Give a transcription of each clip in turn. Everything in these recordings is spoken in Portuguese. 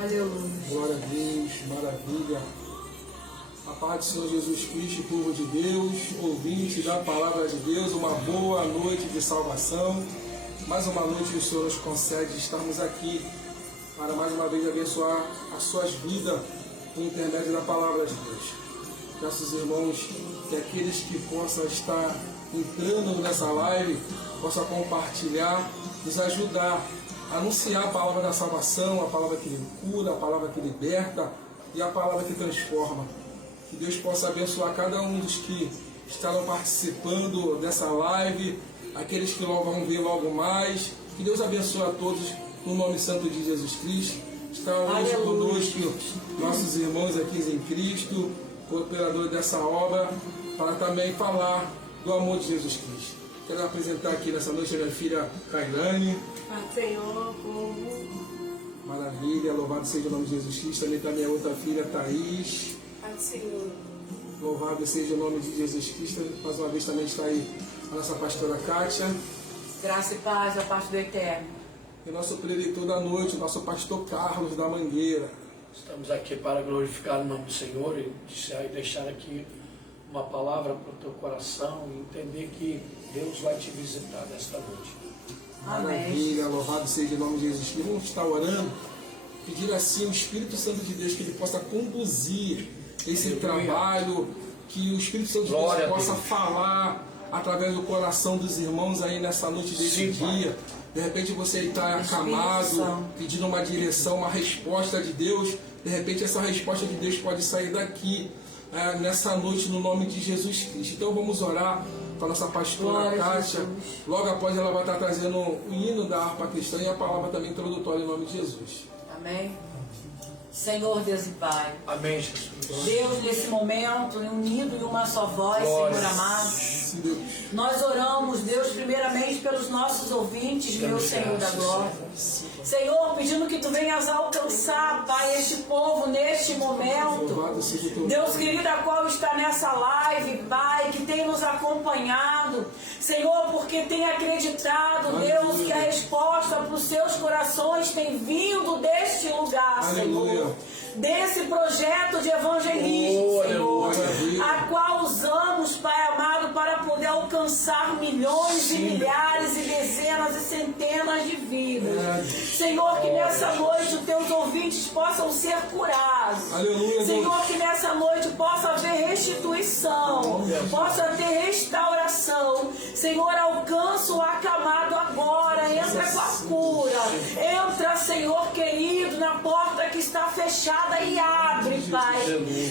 Aleluia. Glória a Deus, maravilha. A paz do Senhor Jesus Cristo, povo de Deus, ouvinte da palavra de Deus, uma boa noite de salvação. Mais uma noite o Senhor nos concede estarmos aqui para mais uma vez abençoar as suas vidas por intermédio da palavra de Deus. Nossos irmãos, que aqueles que possam estar entrando nessa live, possam compartilhar, nos ajudar a anunciar a palavra da salvação, a palavra que cura, a palavra que liberta e a palavra que transforma. Que Deus possa abençoar cada um dos que estarão participando dessa live, aqueles que logo vão ver logo mais. Que Deus abençoe a todos no nome santo de Jesus Cristo. Está hoje conosco nossos irmãos aqui em Cristo, cooperadores dessa obra, para também falar do amor de Jesus Cristo. Quero apresentar aqui nessa noite a minha filha Kailane. Senhor, povo. Maravilha, louvado seja o nome de Jesus Cristo. Também está minha outra filha Thaís. Senhor. Louvado seja o nome de Jesus Cristo. Mais uma vez também está aí a nossa pastora Kátia. Graça e paz da parte do Eterno. E nosso preditor da noite, o nosso pastor Carlos da Mangueira. Estamos aqui para glorificar o nome do Senhor e deixar aqui uma palavra para o teu coração e entender que Deus vai te visitar nesta noite. Maravilha, louvado seja o nome de Jesus Cristo. Vamos estar orando, pedir assim o Espírito Santo de Deus que Ele possa conduzir esse trabalho, que o Espírito Santo de Deus possa falar através do coração dos irmãos aí nessa noite desse dia. De repente você está acamado, pedindo uma direção, uma resposta de Deus. De repente essa resposta de Deus pode sair daqui nessa noite no nome de Jesus Cristo. Então vamos orar com a nossa pastora Kátia. Logo após ela vai estar trazendo o hino da harpa cristã e a palavra também introdutória em nome de Jesus. Amém. Senhor Deus e Pai. Amém, Jesus. Deus, nesse momento, unido em uma só voz, Senhor amado, nós oramos, Deus, primeiramente pelos nossos ouvintes, meu Senhor da glória. Senhor, pedindo que Tu venhas alcançar, Pai, este povo neste momento. Deus querido, a qual está nessa live, Pai, que tem nos acompanhado. Senhor, porque tem acreditado, Deus, que a resposta para os seus corações tem vindo deste lugar, Senhor. Desse projeto de evangelismo, Senhor, a qual usamos, Pai amado, para poder alcançar milhões e milhares e dezenas e centenas de vidas. Senhor, que nessa noite os Teus ouvintes possam ser curados. Senhor, que nessa noite possa haver restituição, possa ter restauração. Senhor, alcança o acamado agora, entra com a cura. Entra, Senhor querido, na porta que está fechada e abre, Pai.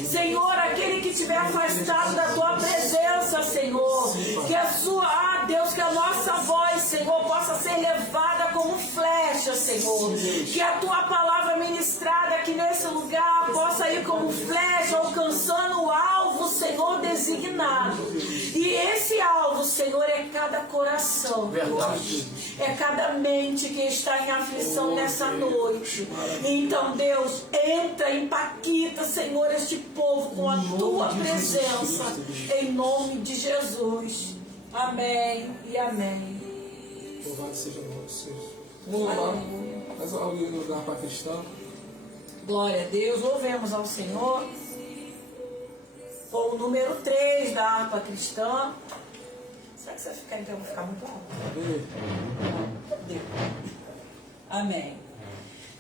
Senhor, aquele que estiver afastado da Tua presença, Senhor, que a sua, Deus, que a nossa voz, Senhor, possa ser levada como flecha, Senhor, que a Tua palavra ministrada aqui nesse lugar possa ir como flecha, alcançando o alvo, Senhor, designado. E esse alvo, Senhor, é cada coração, Verdade. é cada mente que está em aflição nessa noite. Então, Deus, entra, impacta, Senhor, este povo com a Tua presença, em nome de Jesus. Amém e amém. Louvado seja o nome do Senhor. Vamos lá, faz o hino da harpa cristã. Glória a Deus, louvemos ao Senhor. Com o número 3 da harpa cristã. Será que você vai ficar em pé? Vai ficar muito alto. Deus. Amém.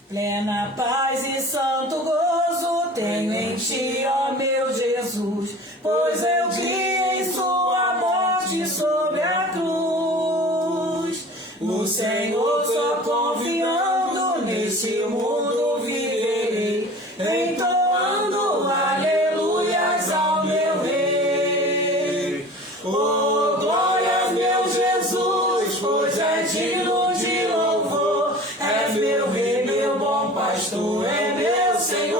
Plena paz e santo gozo tenho em Ti, ó meu Jesus, pois eu vi em Sua morte sobre a cruz. No Senhor só confiando, neste mundo viverei, entoando aleluias ao meu Rei. Oh, glórias, meu Jesus, pois é digno de louvor, és meu Rei, meu bom pastor, é meu Senhor.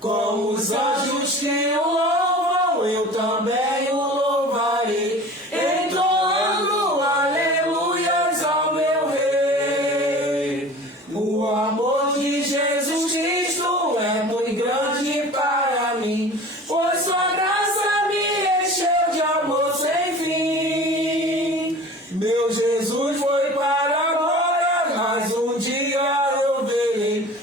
Como os anjos que o louvam, eu também o louvarei, entoando aleluias ao meu Rei. O amor de Jesus Cristo é muito grande para mim, pois Sua graça me encheu de amor sem fim. Meu Jesus foi para a glória, mas um dia eu verei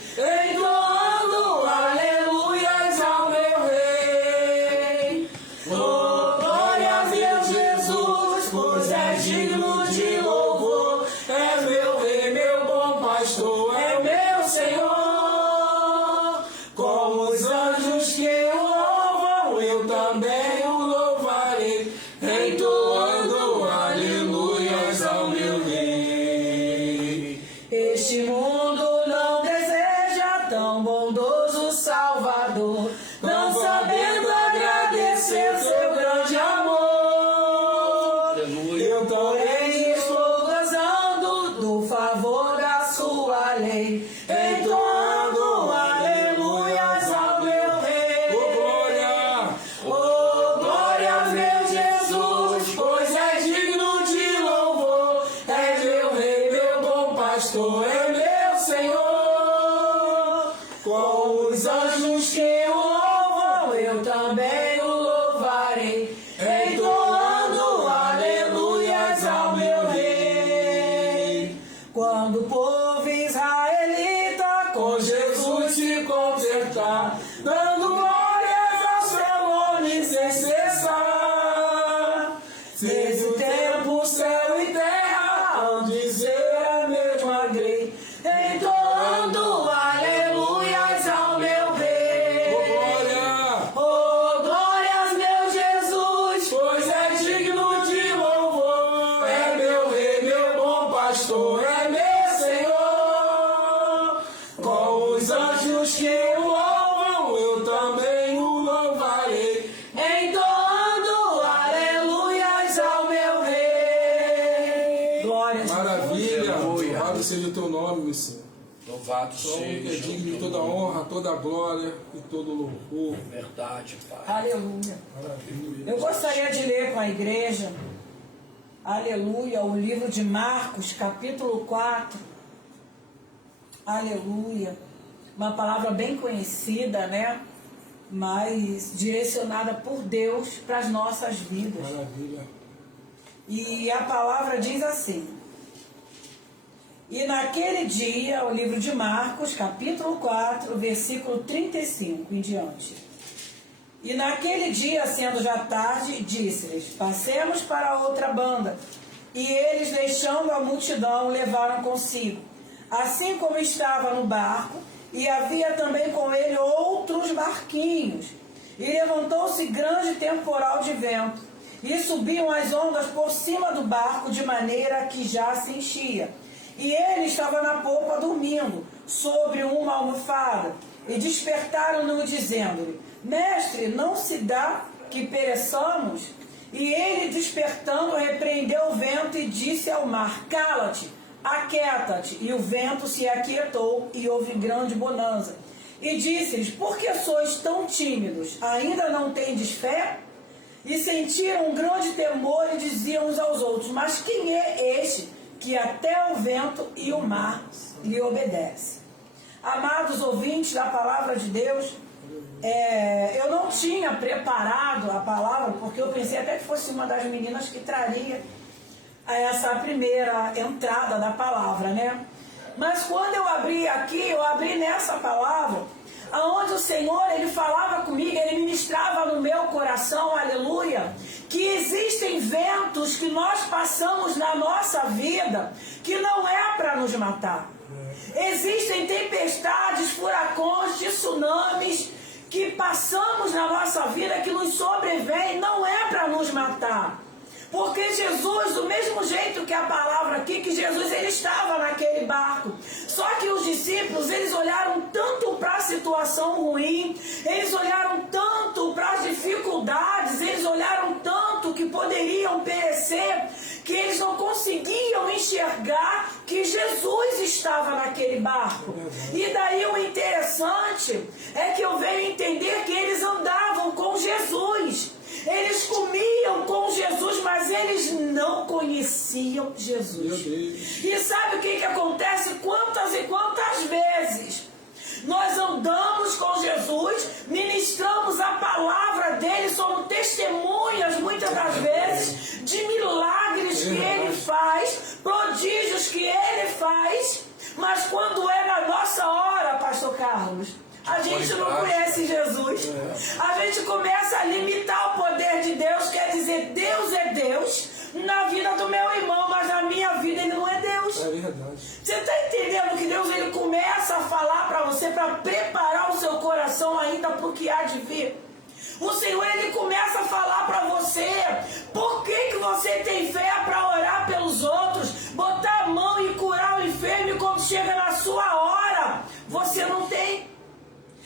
além, entoando aleluias ao meu Rei. Oh, glória! Oh, glórias, meu Jesus, pois é digno de louvor. É meu Rei, meu bom pastor, é meu Senhor. Com os anjos que o louvam, eu também o louvarei, entoando aleluias ao meu Rei. Quando o povo israelita com Jesus se consertar, dando glórias ao seu nome sem cessar, fez o tempo, céu e terra hão dizer a mesma grei, entoando aleluias ao meu Rei. Oh, glória! Oh, glórias, meu Jesus, pois é digno de louvor. É meu Rei, meu bom pastor, é meu Senhor. Com os anjos que o louvam, eu também o louvarei, entoando aleluias ao meu Rei. Glórias. Maravilha! Aleluia. Louvado seja o teu nome, meu Senhor. Louvado Só um que é seja digno de o toda teu nome. honra, toda glória e todo louvor. Verdade, Pai. Aleluia. Maravilha. Eu gostaria de ler com a igreja, aleluia, o livro de Marcos, capítulo 4. Aleluia. Uma palavra bem conhecida, né? Mas direcionada por Deus para as nossas vidas. Maravilha. E a palavra diz assim: e naquele dia, o livro de Marcos, capítulo 4, versículo 35 em diante. E naquele dia, sendo já tarde, disse-lhes: passemos para a outra banda. E eles, deixando a multidão, levaram consigo, assim como estava no barco, e havia também com ele outros barquinhos. E levantou-se grande temporal de vento, e subiam as ondas por cima do barco, de maneira que já se enchia. E ele estava na popa dormindo, sobre uma almofada. E despertaram-no, dizendo-lhe: mestre, não se dá que pereçamos? E ele, despertando, repreendeu o vento e disse ao mar: cala-te, aquieta-te. E o vento se aquietou, e houve grande bonança. E disse-lhes: por que sois tão tímidos? Ainda não tendes fé? E sentiram um grande temor e diziam uns aos outros: mas quem é este que até o vento e o mar lhe obedece? Amados ouvintes da palavra de Deus, eu não tinha preparado a palavra, porque eu pensei até que fosse uma das meninas que traria essa primeira entrada da palavra, né? Mas quando eu abri aqui, eu abri nessa palavra, aonde o Senhor, Ele falava comigo, Ele ministrava no meu coração, aleluia, que existem ventos que nós passamos na nossa vida que não é para nos matar. Existem tempestades, furacões, tsunamis que passamos na nossa vida, que nos sobrevêm, não é para nos matar. Porque Jesus, do mesmo jeito que a palavra aqui, que Jesus ele estava naquele barco. Só que os discípulos, eles olharam tanto para a situação ruim, eles olharam tanto para as dificuldades, eles olharam tanto que poderiam perecer, que eles não conseguiam enxergar que Jesus estava naquele barco. E daí o interessante é que eu venho entender que eles andavam com Jesus. Eles comiam com Jesus, mas eles não conheciam Jesus. E sabe o que acontece? Quantas e quantas vezes nós andamos com Jesus, ministramos a palavra dele, somos testemunhas muitas das vezes de milagres que ele faz, prodígios que ele faz, mas quando é na nossa hora, pastor Carlos, a gente não conhece Jesus. A gente começa a limitar o poder de Deus, quer dizer, Deus é Deus na vida do meu irmão, mas na minha vida ele não é Deus. É verdade. Você está entendendo que Deus ele começa a falar para você, para preparar o seu coração ainda para o que há de vir? O Senhor ele começa a falar para você por que você tem fé para orar pelos outros, botar a mão e curar o enfermo, e quando chega na sua hora, você não tem.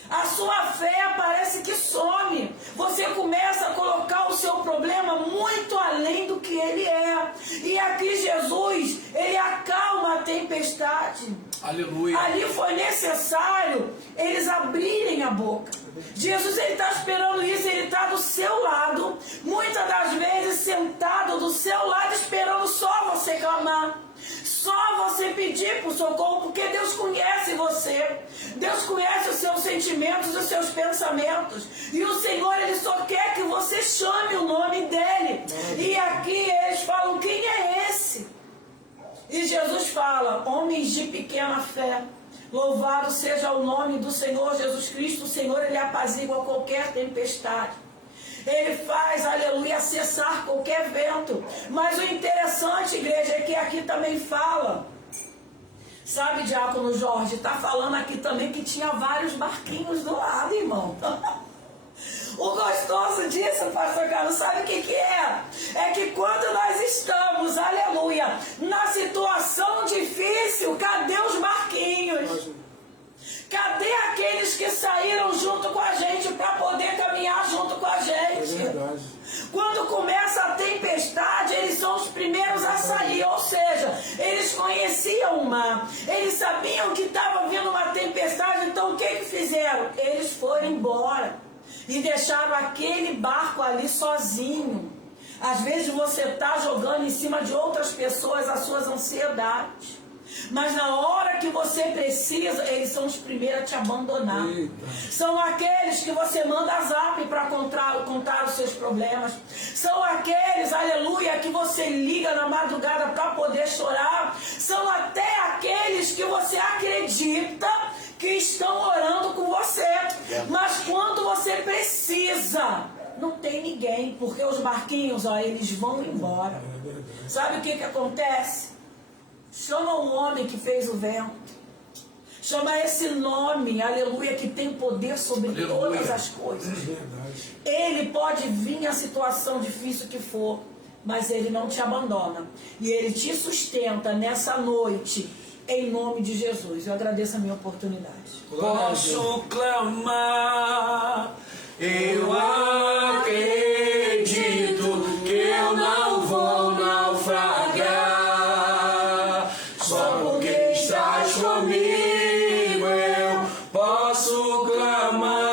A sua fé parece que some. Você começa a colocar o seu problema muito além do que ele é. E aqui Jesus, ele acalma a tempestade. Aleluia. Ali foi necessário eles abrirem a boca. Jesus, ele está esperando isso, ele está do seu lado, muitas das vezes sentado do seu lado, esperando só você clamar, só você pedir por socorro, porque Deus conhece você, Deus conhece os seus sentimentos, os seus pensamentos, e o Senhor, ele só quer que você chame o nome dele. E aqui eles falam: quem é esse? E Jesus fala: homens de pequena fé, louvado seja o nome do Senhor Jesus Cristo. O Senhor, ele apazigua qualquer tempestade. Ele faz, aleluia, cessar qualquer vento. Mas o interessante, igreja, é que aqui também fala, sabe, diácono Jorge, está falando aqui também que tinha vários barquinhos do lado, irmão. O gostoso disso, pastor Carlos, sabe o que é? É que quando nós estamos, aleluia, na situação difícil, cadê os barquinhos? Cadê aqueles que saíram junto com a gente para poder caminhar junto com a gente? É verdade. Quando começa a tempestade, eles são os primeiros a sair, ou seja, eles conheciam o mar, eles sabiam que estava vindo uma tempestade, então o que fizeram? Eles foram embora e deixaram aquele barco ali sozinho. Às vezes você está jogando em cima de outras pessoas as suas ansiedades, mas na hora que você precisa, eles são os primeiros a te abandonar. Eita. São aqueles que você manda zap para contar os seus problemas. São aqueles, aleluia, que você liga na madrugada para poder chorar. São até aqueles que você acredita que estão orando com você. Mas quando você precisa, não tem ninguém, porque os barquinhos, ó, eles vão embora. Sabe o que acontece? Chama o homem que fez o vento. Chama esse nome, aleluia, que tem poder sobre todas as coisas. Ele pode vir a situação difícil que for, mas ele não te abandona. E ele te sustenta nessa noite, em nome de Jesus. Eu agradeço a minha oportunidade. Posso clamar, eu acredito que eu não vou naufragar. Só porque estás comigo eu posso clamar.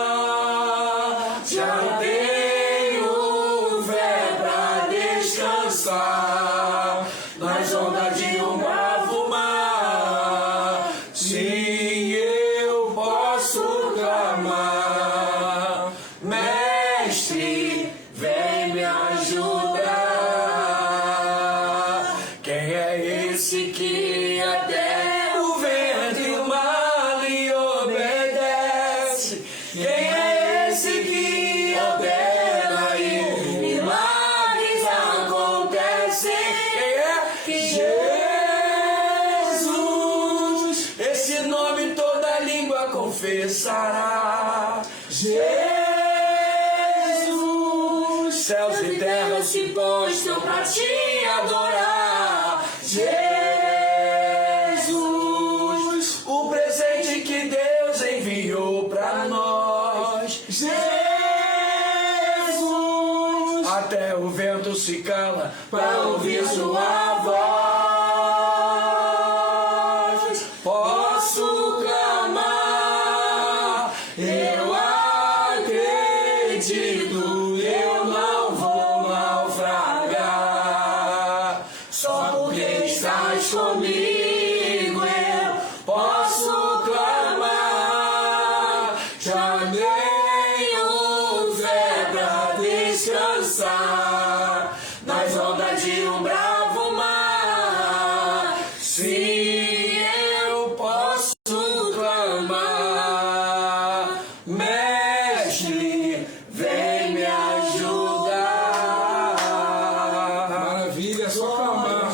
Já tenho fé pra descansar nas ondas de um bravo mar. Sim, eu posso clamar. Mestre, vem me ajudar. Quem é esse que até o vento e o mar lhe obedece? Quem é esse que ordena e milagres acontecem? Quem é? Jesus, esse nome toda língua confessará. Jesus, céus e terras se prostram pra te adorar. Jesus, o presente que Deus enviou pra nós. Jesus, até o vento se cala pra ouvir sua voz. Posso clamar, eu acredito, eu não vou naufragar. Só porque estás comigo eu posso clamar. Já tenho fé pra descansar nas ondas de um bravo mar. Sim, eu posso clamar. Mestre, vem me ajudar. Maravilha, é só clamar.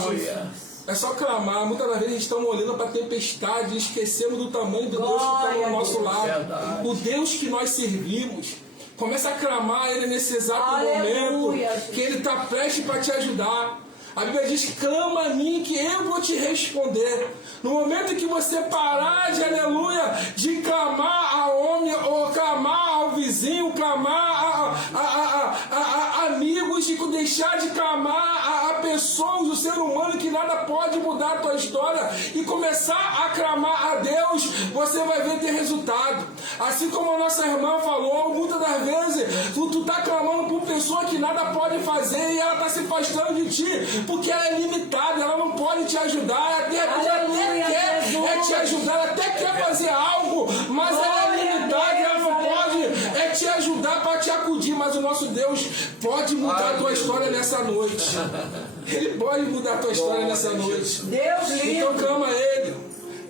É só clamar. Muitas das vezes estamos olhando para a tempestade e esquecemos do tamanho do Deus que está ao nosso lado. Verdade. O Deus que nós servimos. Começa a clamar Ele nesse exato Aleluia, momento, Jesus. que Ele está prestes para te ajudar. A Bíblia diz: clama a mim que eu vou te responder. No momento que você parar de, aleluia, de clamar a homem, ou clamar ao vizinho, clamar a amigos, e deixar de clamar a pessoas, o ser humano, que nada pode mudar a tua história, e começar a clamar a Deus, você vai ver ter resultado. Assim como a nossa irmã falou, muitas das vezes tu tá clamando por pessoa que nada pode fazer, e ela tá se afastando de ti, porque ela é limitada, ela não pode te ajudar, ela até quer te ajudar, ela até quer fazer algo, mas ela é limitada, ela não pode te ajudar para te acudir. Mas o nosso Deus pode mudar a tua história nessa noite. Ele pode mudar a tua história nessa noite. Deus livre. Então clama a Ele.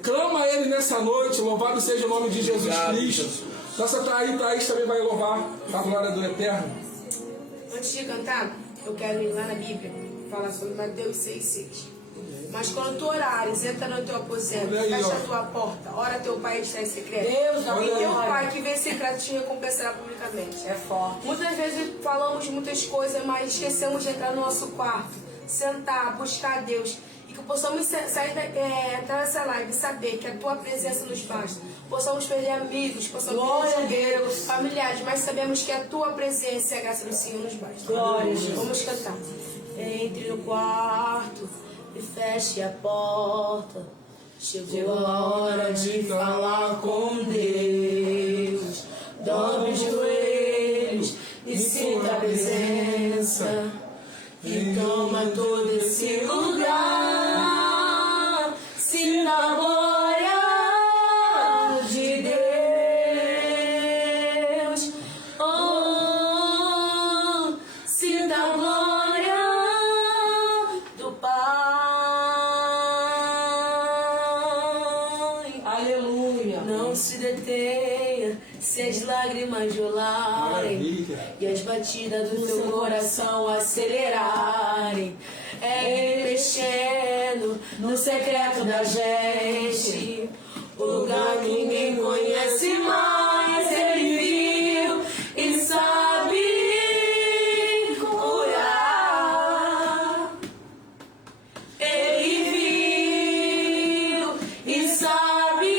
Clama a Ele nessa noite. Louvado seja o nome de Jesus Cristo. Nossa Thaís também vai louvar a glória do Eterno. Antes de cantar, eu quero ir lá na Bíblia, falar sobre Mateus 6,6. Mas quando tu orares, entra no teu aposento, fecha a tua porta, ora teu Pai que está em secreto. Deus, e teu Pai que vê em secreto te recompensará publicamente. É forte. Muitas vezes falamos muitas coisas, mas esquecemos de entrar no nosso quarto, sentar, buscar a Deus. E que possamos sair, entrar nessa live e saber que a tua presença nos basta. Possamos perder amigos, possamos perder familiares, mas sabemos que a tua presença e a graça do Senhor nos basta. Glória a Jesus. Vamos cantar. Entre no quarto e feche a porta. Chegou a hora de falar com Deus. Dobre os joelhos e sinta a presença. E toma todo esse lugar. Sinta a glória de Deus. Oh, sinta a glória do Pai. Aleluia. Não se detenha se as lágrimas rolarem e as batidas do teu coração acelerarem. É Ele mexendo no secreto da gente, o lugar que ninguém conhece mais. Ele viu e sabe curar. Ele viu e sabe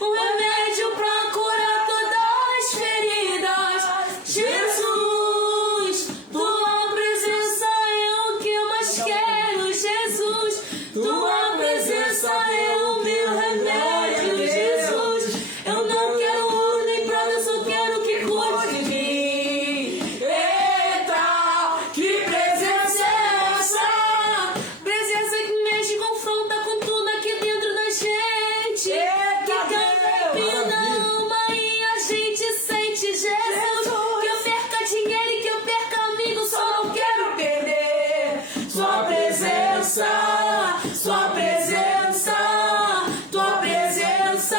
o remédio pra curar todas as feridas. Jesus, tua presença é o que eu mais quero. Jesus, tua presença é o meu remédio. Jesus, eu não quero ouro nem prata, eu só quero que cuide de mim. Eita, que presença é essa? Presença que mexe e confronta com tudo aqui dentro da gente. Que arrepia na alma e a gente sente. Jesus, que eu perca dinheiro e que eu perca amigo, só não quero perder sua presença, sua presença, tua presença.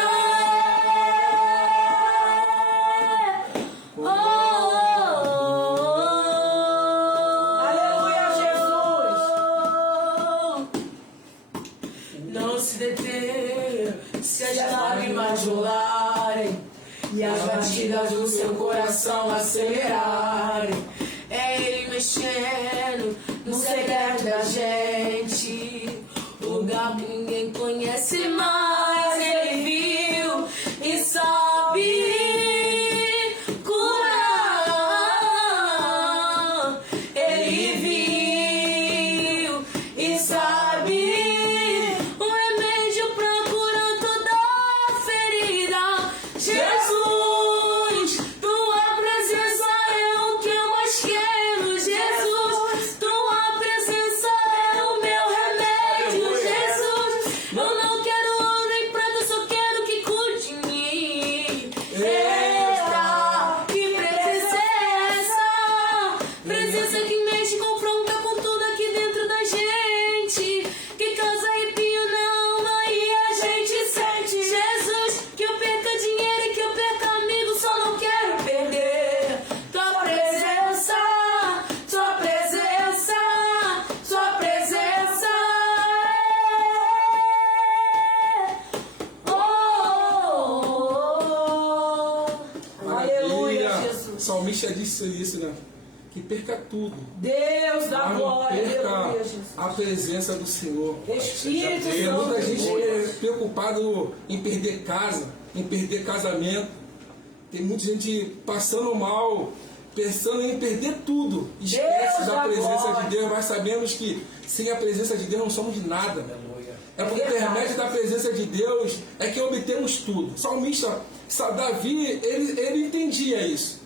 Oh, oh, oh. Aleluia, Não se detenha se as lágrimas rolarem e as batidas do seu coração acelerarem. É Ele mexendo no secreto da gente, lugar que ninguém conhece mais. Ele viu e sabe curar. Ele viu e sabe o remédio pra curar toda ferida. Jesus, tua presença é o que eu mais quero. Jesus, tua presença é o meu remédio. Jesus, eu não quero ouro nem prata, eu só quero que cuide de mim. Eita, que presença é essa? Presença que mexe e confronta com tudo aqui dentro da gente, que causa arrepio na alma e a gente sente. Jesus, que eu perca dinheiro e que eu perca amigo, só não quero perder tua presença, tua presença, tua presença. Oh, oh, oh. Aleluia, Jesus. O salmista disse isso, né? Que perca tudo, Deus da mas não glória. perca Aleluia, Jesus. a presença do Senhor. Espírito Tem Santo. muita gente Deus. preocupado em perder casa, em perder casamento. Tem muita gente passando mal pensando em perder tudo. Esquece da presença de Deus, mas sabemos que sem a presença de Deus não somos nada. É por intermédio da presença de Deus é que obtemos tudo. O salmista Davi, ele entendia isso.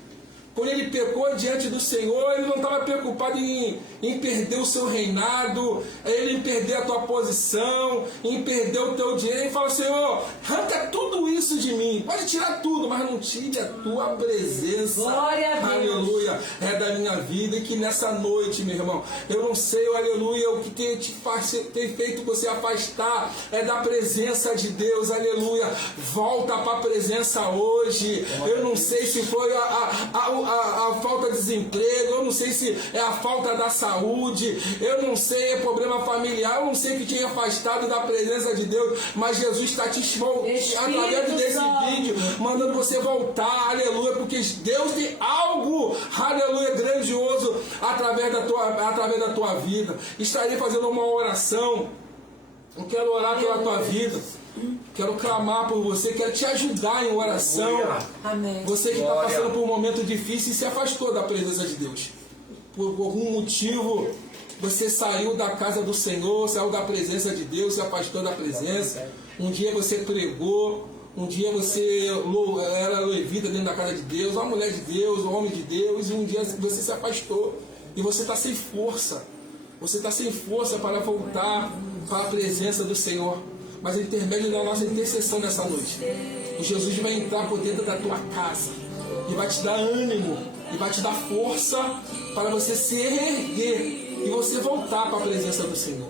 Quando ele pecou diante do Senhor, ele não estava preocupado em perder o seu reinado, em perder a tua posição, em perder o teu dinheiro. Ele fala, Senhor, arranca tudo isso de mim. Pode tirar tudo, mas não tire a tua presença. Glória a Deus. Aleluia. É da minha vida. E que nessa noite, meu irmão, eu não sei, aleluia, o que tem feito você afastar é da presença de Deus. Aleluia. Volta para a presença hoje. Eu não sei se foi a falta de desemprego, eu não sei se é a falta da saúde, eu não sei, é problema familiar, eu não sei o que tinha afastado da presença de Deus, mas Jesus está te através desse vídeo, mandando você voltar, aleluia, porque Deus tem algo, aleluia, grandioso através da tua vida. Estarei fazendo uma oração, eu quero orar pela tua vida. Quero clamar por você, quero te ajudar em oração. Amém. Você que está passando por um momento difícil e se afastou da presença de Deus. Por algum motivo, você saiu da casa do Senhor, saiu da presença de Deus, se afastou da presença. Um dia você pregou, um dia você era levita dentro da casa de Deus, uma mulher de Deus, um homem de Deus, e um dia você se afastou. E você está sem força. Você está sem força para voltar para a presença do Senhor. Mas intermédio da nossa intercessão nessa noite, Jesus vai entrar por dentro da tua casa e vai te dar ânimo e vai te dar força para você se erguer e você voltar para a presença do Senhor.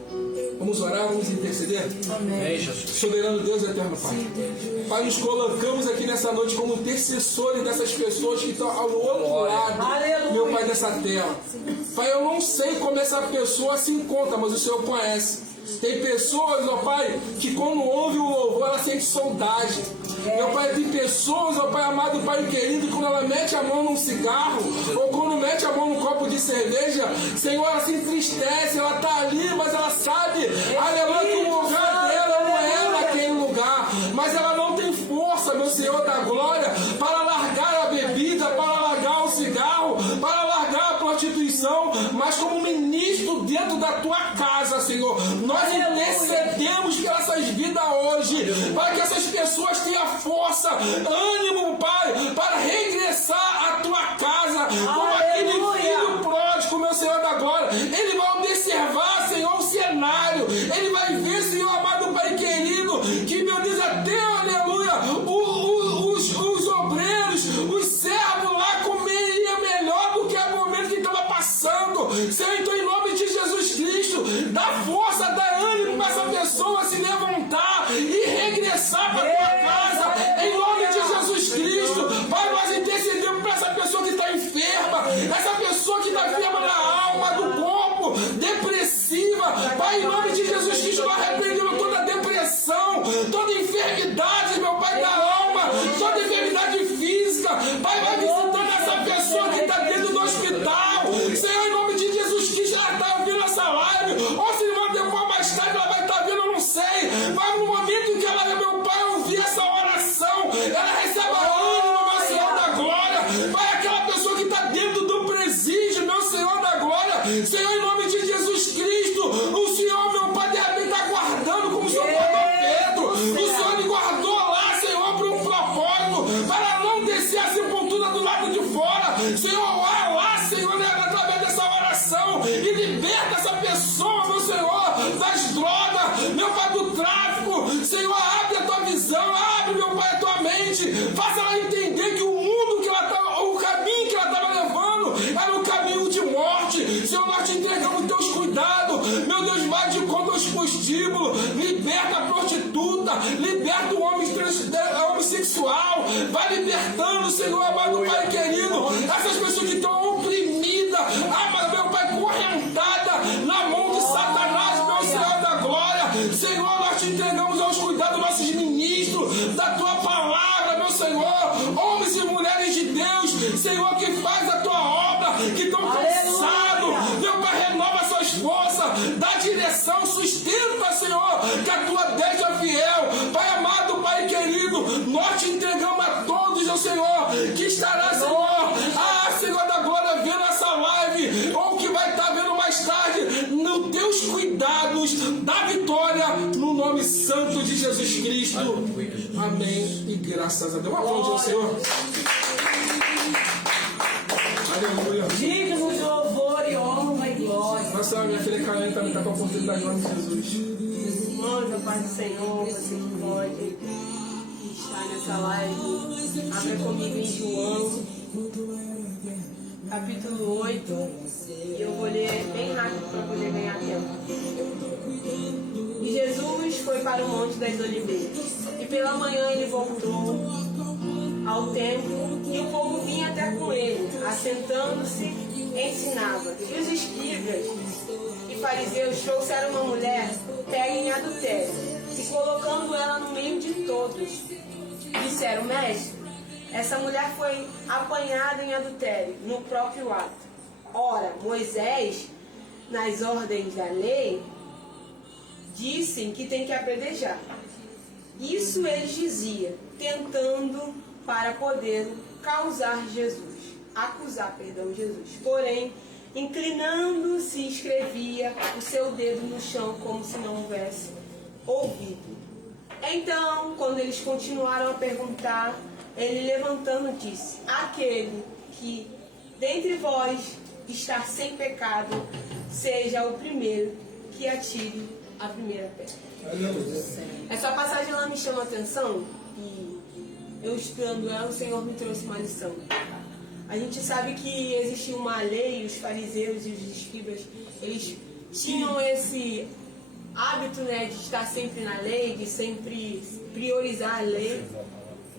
Vamos orar, vamos interceder? Amém. Soberano Deus e eterno Pai. Pai, nos colocamos aqui nessa noite como intercessores dessas pessoas que estão ao outro lado, Aleluia. meu Pai, dessa tela. Pai, eu não sei como essa pessoa se encontra, mas o Senhor conhece. Tem pessoas, meu Pai, que quando ouve o louvor, ela sente saudade. Meu Pai, tem pessoas, meu Pai amado, Pai querido, quando ela mete a mão num cigarro, ou quando mete a mão num copo de cerveja, Senhor, ela se entristece, ela está ali, mas ela sabe, aleluia, que o lugar dela não é naquele lugar, mas ela não tem força, meu Senhor da glória, para largar a bebida, para largar o cigarro, para largar a prostituição, mas como ministro dentro da tua casa, Senhor, nós intercedemos por essas vidas hoje, para que essas pessoas tenham força, ânimo, Pai, para regressar à tua casa, como aquele filho pródigo, meu Senhor da glória. Ele vai observar, Senhor, o cenário, ele vai ver, Senhor amado, Pai querido, que, meu Deus, até, aleluia, os obreiros, os servos lá comeriam melhor do que o momento que ele estava passando. Senhor, então, em nome de Jesus Cristo, dá força, dá ânimo para essa pessoa se levantar e regressar para a tua casa, em nome de Jesus Cristo. Pai, nós intercedemos para essa pessoa que está enferma, essa pessoa que está enferma na alma, do corpo, depressiva. Pai, em nome de Jesus Cristo, nós repreendemos toda depressão, toda enfermidade, meu Pai, da alma, toda enfermidade física. Pai, vai visitando essa pessoa que está dentro do hospital. Senhor, em nome de Jesus Cristo, ela está ouvindo essa live, ou se não, depois mais tarde ela vai estar vendo, eu não sei. Mas no momento em que ela, meu Pai, ouvir essa oração, ela recebe ânimo, meu Senhor da glória. Pai, aquela pessoa que está dentro do presídio, meu Senhor da glória. Senhor, em nome de Jesus Cristo, o Senhor, meu Pai, de repente está guardando como o Senhor guardou Pedro. O Senhor me guardou lá, Senhor, para um propósito, para não descer a sepultura do lado de fora. Senhor, vai lá, Senhor, através dessa oração e liberta essa pessoa, meu Senhor, das drogas, meu Pai, do tráfico. Senhor, abre a tua visão, abre, meu Pai, a tua mente, faça ela entender que o mundo que ela tá, o caminho que ela estava levando era um caminho de morte. Senhor, nós te entregamos teus cuidados, meu Deus, vai de conta aos prostíbulos, liberta a prostituta, liberta o homem homossexual, vai libertando, Senhor amado, Pai querido, essas pessoas que estão oprimidas, meu Pai, correntada na mão de Satanás, meu Senhor da glória. Senhor, nós te entregamos aos cuidados dos nossos ministros, da tua palavra, meu Senhor, homens e mulheres de Deus, Senhor, que faz a tua obra, que estão cansados, meu Pai, renova suas forças, dá direção, sustenta, Senhor, que a tua destra é fiel. Pai amado, Pai querido, nós te entregamos a todos, meu Senhor, que estará, Senhor, Senhor da glória, Amém. E graças a Deus. Um aplauso ao Senhor. Aleluia. Digno de louvor e honra e glória. Nossa, minha filha Karen também está com a oportunidade em nome de Jesus. Irmãos, a paz do Senhor, você que pode estar nessa live, abra comigo em João, capítulo 8, e eu vou ler bem rápido para poder ganhar tempo. E Jesus foi para o Monte das Oliveiras, e pela manhã ele voltou ao templo, e o povo vinha até com ele, assentando-se, ensinava. E os escribas e fariseus trouxeram uma mulher pega em adultério, e colocando ela no meio de todos, disseram: Mestre, essa mulher foi apanhada em adultério, no próprio ato. Ora, Moisés, nas ordens da lei, dizem que tem que apedrejar. Isso eles diziam, tentando para poder acusar Jesus. Porém, inclinando-se, escrevia o seu dedo no chão como se não houvesse ouvido. Então, quando eles continuaram a perguntar, ele levantando disse: Aquele que dentre vós está sem pecado, seja o primeiro que atire a primeira pedra. Essa passagem ela me chama a atenção e eu estudando ela, o Senhor me trouxe uma lição. A gente sabe que existia uma lei, os fariseus e os escribas, eles tinham esse hábito, né, de estar sempre na lei, de sempre priorizar a lei,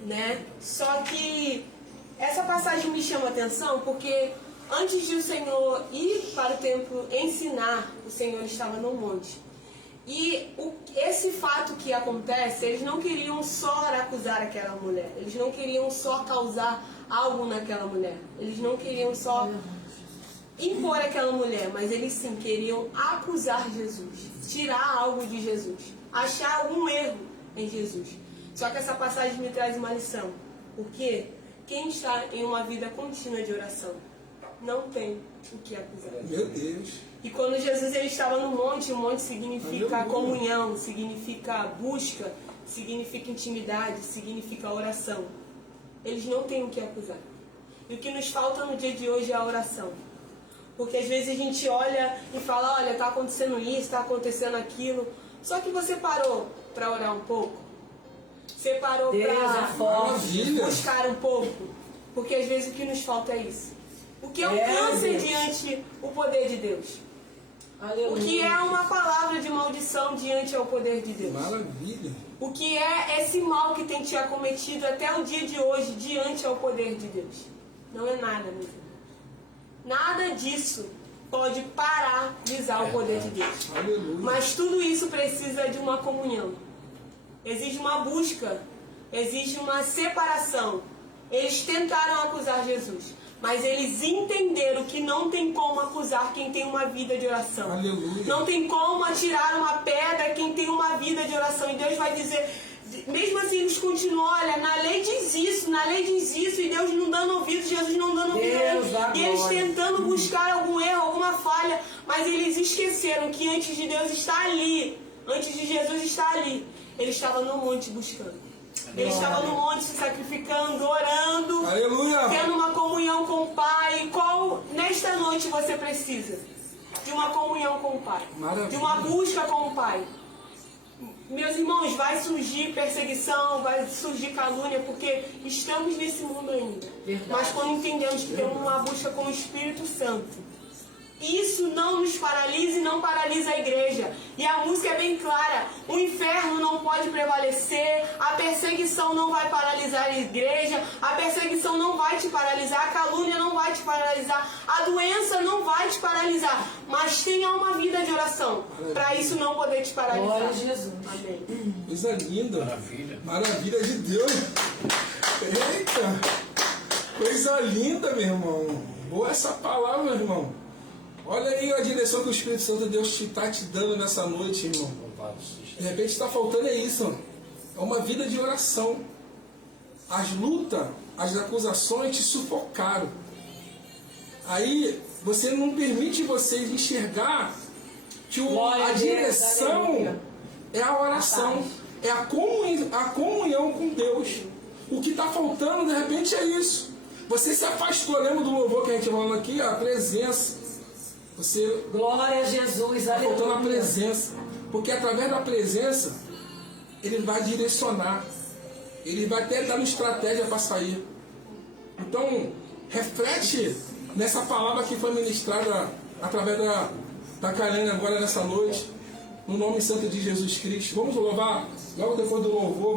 né? Só que essa passagem me chama a atenção porque antes de o Senhor ir para o templo ensinar, o Senhor estava no monte. E esse fato que acontece, eles não queriam só acusar aquela mulher, eles não queriam só causar algo naquela mulher, eles não queriam só impor aquela mulher, mas eles sim queriam acusar Jesus, tirar algo de Jesus, achar algum erro em Jesus. Só que essa passagem me traz uma lição, porque quem está em uma vida contínua de oração não tem o que acusar. Meu Deus. E quando Jesus ele estava no monte, o monte significa comunhão, significa busca, significa intimidade, significa oração. Eles não têm o que acusar. E o que nos falta no dia de hoje é a oração. Porque às vezes a gente olha e fala: olha, está acontecendo isso, está acontecendo aquilo. Só que você parou para orar um pouco? Você parou para buscar um pouco? Porque às vezes o que nos falta é isso. O que é um câncer diante o poder de Deus? Aleluia. O que é uma palavra de maldição diante ao poder de Deus? Maravilha. O que é esse mal que tem te acometido até o dia de hoje diante ao poder de Deus? Não é nada, meu irmão. Nada disso pode paralisar o poder de Deus. Aleluia. Mas tudo isso precisa de uma comunhão. Exige uma busca. Exige uma separação. Eles tentaram acusar Jesus, mas eles entenderam que não tem como acusar quem tem uma vida de oração. Aleluia. Não tem como atirar uma pedra quem tem uma vida de oração. E Deus vai dizer, mesmo assim eles continuam: olha, na lei diz isso, e Deus não dando ouvido, Jesus não dando ouvido. E eles tentando buscar algum erro, alguma falha, mas eles esqueceram que antes de Deus estar ali, antes de Jesus estar ali, ele estava no monte buscando. Ele estava no monte se sacrificando, orando, aleluia, tendo uma comunhão com o Pai. Qual nesta noite você precisa? De uma comunhão com o Pai. Maravilha. De uma busca com o Pai. Meus irmãos, vai surgir perseguição, vai surgir calúnia, porque estamos nesse mundo ainda. Verdade. Mas quando entendemos que temos uma busca com o Espírito Santo, isso não nos paralisa e não paralisa a igreja. E a música é bem clara: o inferno não pode prevalecer, a perseguição não vai paralisar a igreja, a perseguição não vai te paralisar, a calúnia não vai te paralisar, a doença não vai te paralisar. Mas tenha uma vida de oração para isso não poder te paralisar. Glória a Jesus. Amém. Coisa linda. Maravilha. Maravilha de Deus. Eita. Coisa linda, meu irmão. Boa essa palavra, meu irmão. Olha aí a direção que o Espírito Santo de Deus está te dando nessa noite, irmão. De repente está faltando isso. É uma vida de oração. As lutas, as acusações te sufocaram. Aí você não permite vocês enxergar que a direção é a oração. é a comunhão com Deus. O que está faltando, de repente, é isso. Você se afastou, lembra do louvor que a gente falando aqui? A presença. Você... Glória a Jesus, está faltando a aleluia. presença. Porque através da presença, Ele vai direcionar. Ele vai até dar uma estratégia para sair. Então, reflete nessa palavra que foi ministrada através da Karine agora nessa noite. No nome santo de Jesus Cristo. Vamos louvar. Logo depois do louvor,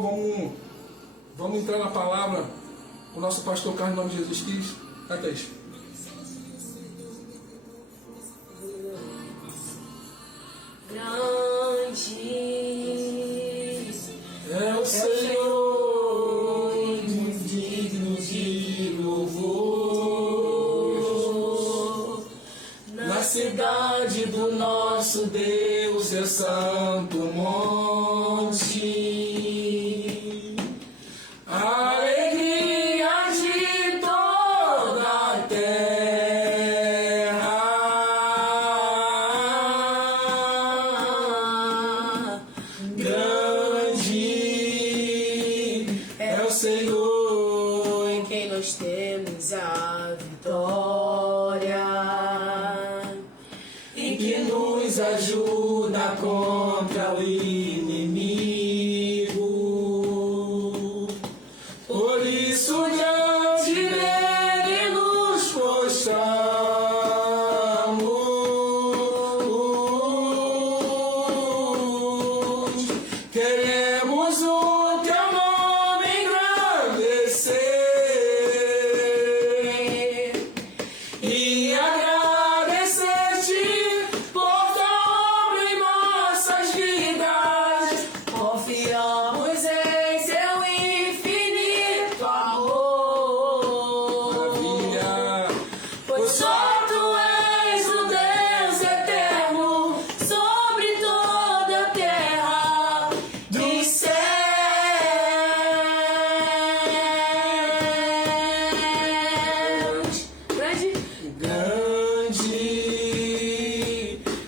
vamos entrar na palavra. O nosso pastor Carlos, no nome de Jesus Cristo. Até isso. Grande É o Senhor, digno de louvor. Na cidade do nosso Deus é santo monte. A alegria de toda a terra. Grande é o Senhor em quem nós temos a vitória, em que nos ajuda contra o inimigo. Por isso diante dele nos prostramos. Queremos o teu nome engrandecer e agradecer-te por tua obra em nossas vidas. Confiamos em seu infinito amor. Maravilha! Pois só tu és o Deus eterno sobre toda a terra dos céus. grande Grande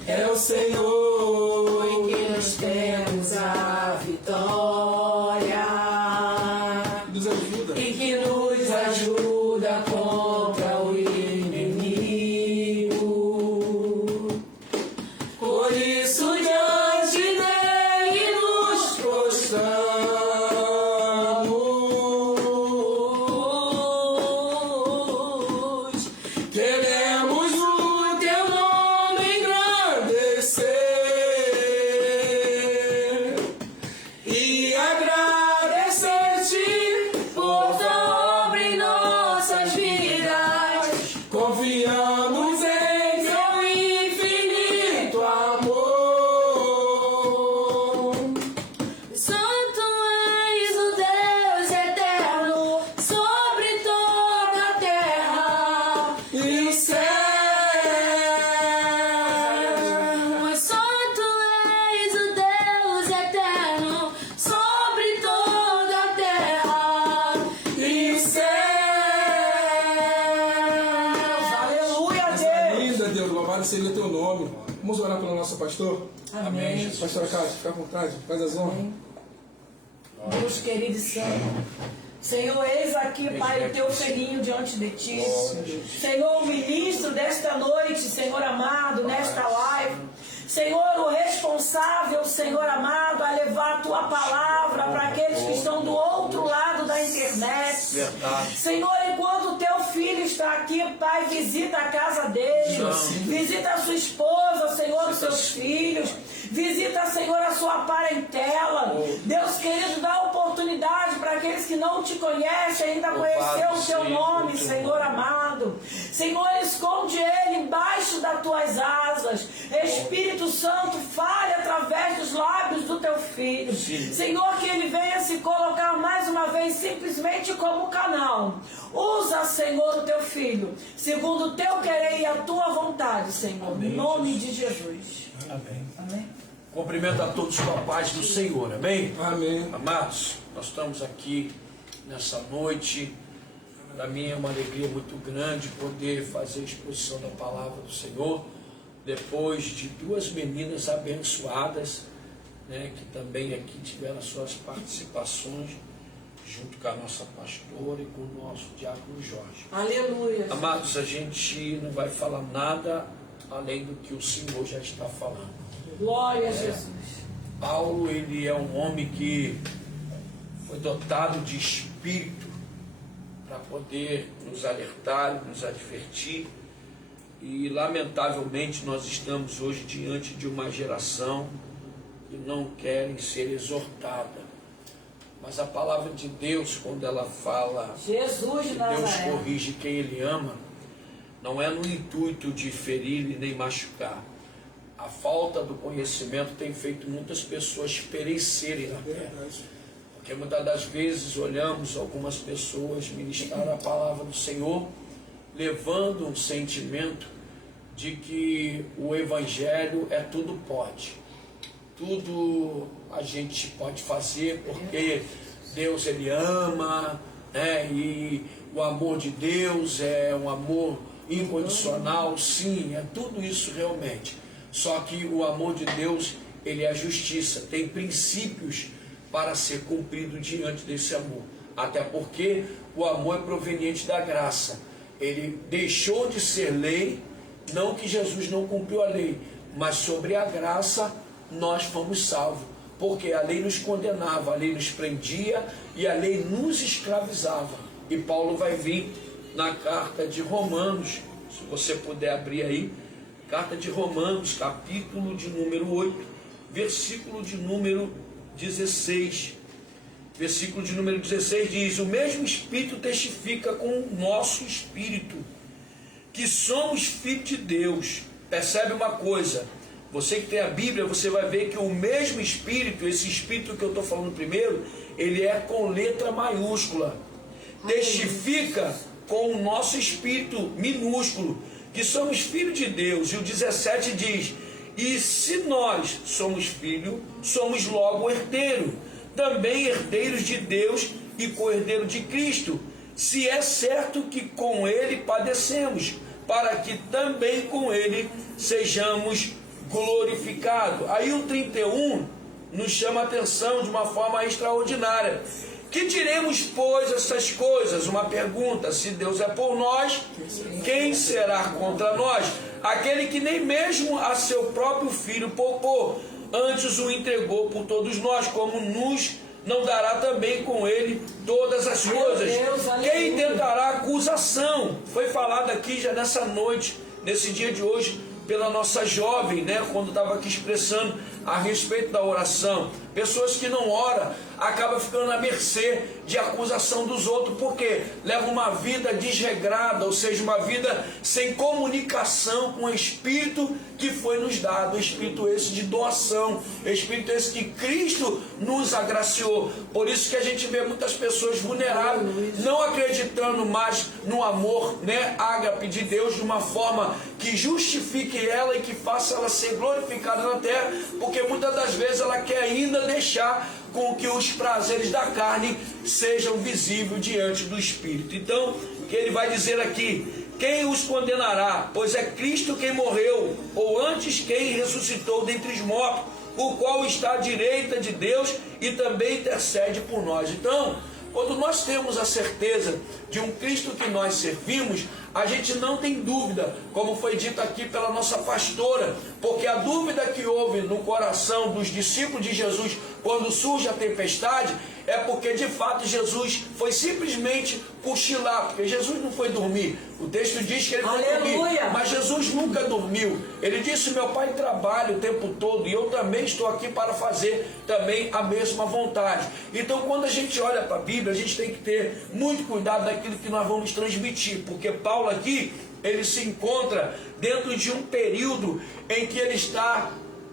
é o Senhor em quem nós temos a vitória, nos ajuda. e que nos ajuda contra o inimigo. Por isso diante dele nos prostramos. Queremos o teu nome engrandecer e agradecer-te por tua obra em nossas vidas. Confiamos em teu infinito amor. Santo és o Deus eterno sobre toda a terra E o céu. Mas santo és o Deus eterno sobre toda a terra E o céu. Aleluia, Coisa Deus. linda, Deus, louvado seja o teu nome. Vamos orar pelo nosso pastor? Amém. Pastora Cátia, fica à vontade, faz as honras. Deus querido e santo. Senhor, eis aqui, Pai, o teu filhinho diante de ti. Senhor, o ministro desta noite, Senhor amado, nesta live. Senhor, o responsável, Senhor amado, a levar a tua palavra para aqueles que estão do outro lado da internet. Verdade. Senhor, enquanto o teu filho está aqui, Pai, visita a casa dele, visita a sua esposa, Senhor, os seus filhos, visita, Senhor, a sua parentela. Deus querido, dá oportunidade para aqueles que não te conhecem, ainda conhecer o teu nome, Senhor amado. Senhor, esconde ele embaixo das tuas asas. Espírito Santo, fale através dos lábios do teu filho. Senhor, que ele venha se colocar mais uma vez simplesmente como canal. Usa, Senhor, o teu filho, segundo o teu querer e a tua vontade, Senhor. Em nome de Jesus. Amém. Amém. Cumprimento a todos com a paz do Senhor, amém? Amém. Amados, nós estamos aqui nessa noite. Para mim é uma alegria muito grande poder fazer a exposição da palavra do Senhor, depois de duas meninas abençoadas né, que também aqui tiveram as suas participações, junto com a nossa pastora e com o nosso diácono Jorge. Aleluia. Amados, a gente não vai falar nada além do que o Senhor já está falando. Glória a Jesus. Paulo, ele é um homem que foi dotado de espírito para poder nos alertar, nos advertir, e lamentavelmente nós estamos hoje diante de uma geração que não querem ser exortada. Mas a palavra de Deus, quando ela fala Jesus de que Deus Nazaré, corrige quem Ele ama, não é no intuito de ferir e nem machucar. A falta do conhecimento tem feito muitas pessoas perecerem na terra. Porque muitas das vezes olhamos algumas pessoas ministrar a palavra do Senhor, levando um sentimento de que o Evangelho é tudo pode. Tudo a gente pode fazer porque Deus ele ama, né? E o amor de Deus é um amor incondicional, sim, é tudo isso realmente. Só que o amor de Deus, ele é justiça, tem princípios para ser cumprido diante desse amor. Até porque o amor é proveniente da graça. Ele deixou de ser lei, não que Jesus não cumpriu a lei, mas sobre a graça nós fomos salvos. Porque a lei nos condenava, a lei nos prendia e a lei nos escravizava. E Paulo vai vir na carta de Romanos, se você puder abrir aí, carta de Romanos, capítulo de número 8, versículo de número 16. Versículo de número 16 diz: o mesmo Espírito testifica com o nosso Espírito que somos filhos de Deus. Percebe uma coisa, você que tem a Bíblia, você vai ver que o mesmo Espírito, esse Espírito que eu estou falando primeiro, ele é com letra maiúscula, testifica com o nosso Espírito minúsculo, que somos filhos de Deus. E o 17 diz: e se nós somos filhos, somos logo herdeiros, também herdeiros de Deus e co-herdeiros de Cristo, se é certo que com Ele padecemos, para que também com Ele sejamos glorificados. Aí o 31 nos chama a atenção de uma forma extraordinária. Que diremos, pois, essas coisas? Uma pergunta: se Deus é por nós, quem será contra nós? Aquele que nem mesmo a seu próprio filho poupou, antes o entregou por todos nós, como nos não dará também com ele todas as coisas? Quem tentará acusação? Foi falado aqui já nessa noite, nesse dia de hoje, pela nossa jovem, né, quando estava aqui expressando a respeito da oração. Pessoas que não oram acabam ficando à mercê de acusação dos outros, porque levam uma vida desregrada, ou seja, uma vida sem comunicação com o Espírito que foi nos dado, Espírito esse de doação, Espírito esse que Cristo nos agraciou. Por isso que a gente vê muitas pessoas vulneráveis, não acreditando mais no amor, né, ágape de Deus, de uma forma que justifique ela e que faça ela ser glorificada na terra, porque muitas das vezes ela quer ainda deixar com que os prazeres da carne sejam visíveis diante do Espírito. Então, que ele vai dizer aqui: quem os condenará? Pois é Cristo quem morreu, ou antes quem ressuscitou dentre os mortos, o qual está à direita de Deus e também intercede por nós. Então, quando nós temos a certeza de um Cristo que nós servimos, a gente não tem dúvida, como foi dito aqui pela nossa pastora, porque a dúvida que houve no coração dos discípulos de Jesus quando surge a tempestade é porque de fato Jesus foi simplesmente cochilar, porque Jesus não foi dormir. O texto diz que ele foi dormir, mas Jesus nunca dormiu. Ele disse: meu Pai trabalha o tempo todo e eu também estou aqui para fazer também a mesma vontade. Então, quando a gente olha para a Bíblia, a gente tem que ter muito cuidado daquilo que nós vamos transmitir, porque Paulo aqui, ele se encontra dentro de um período em que ele está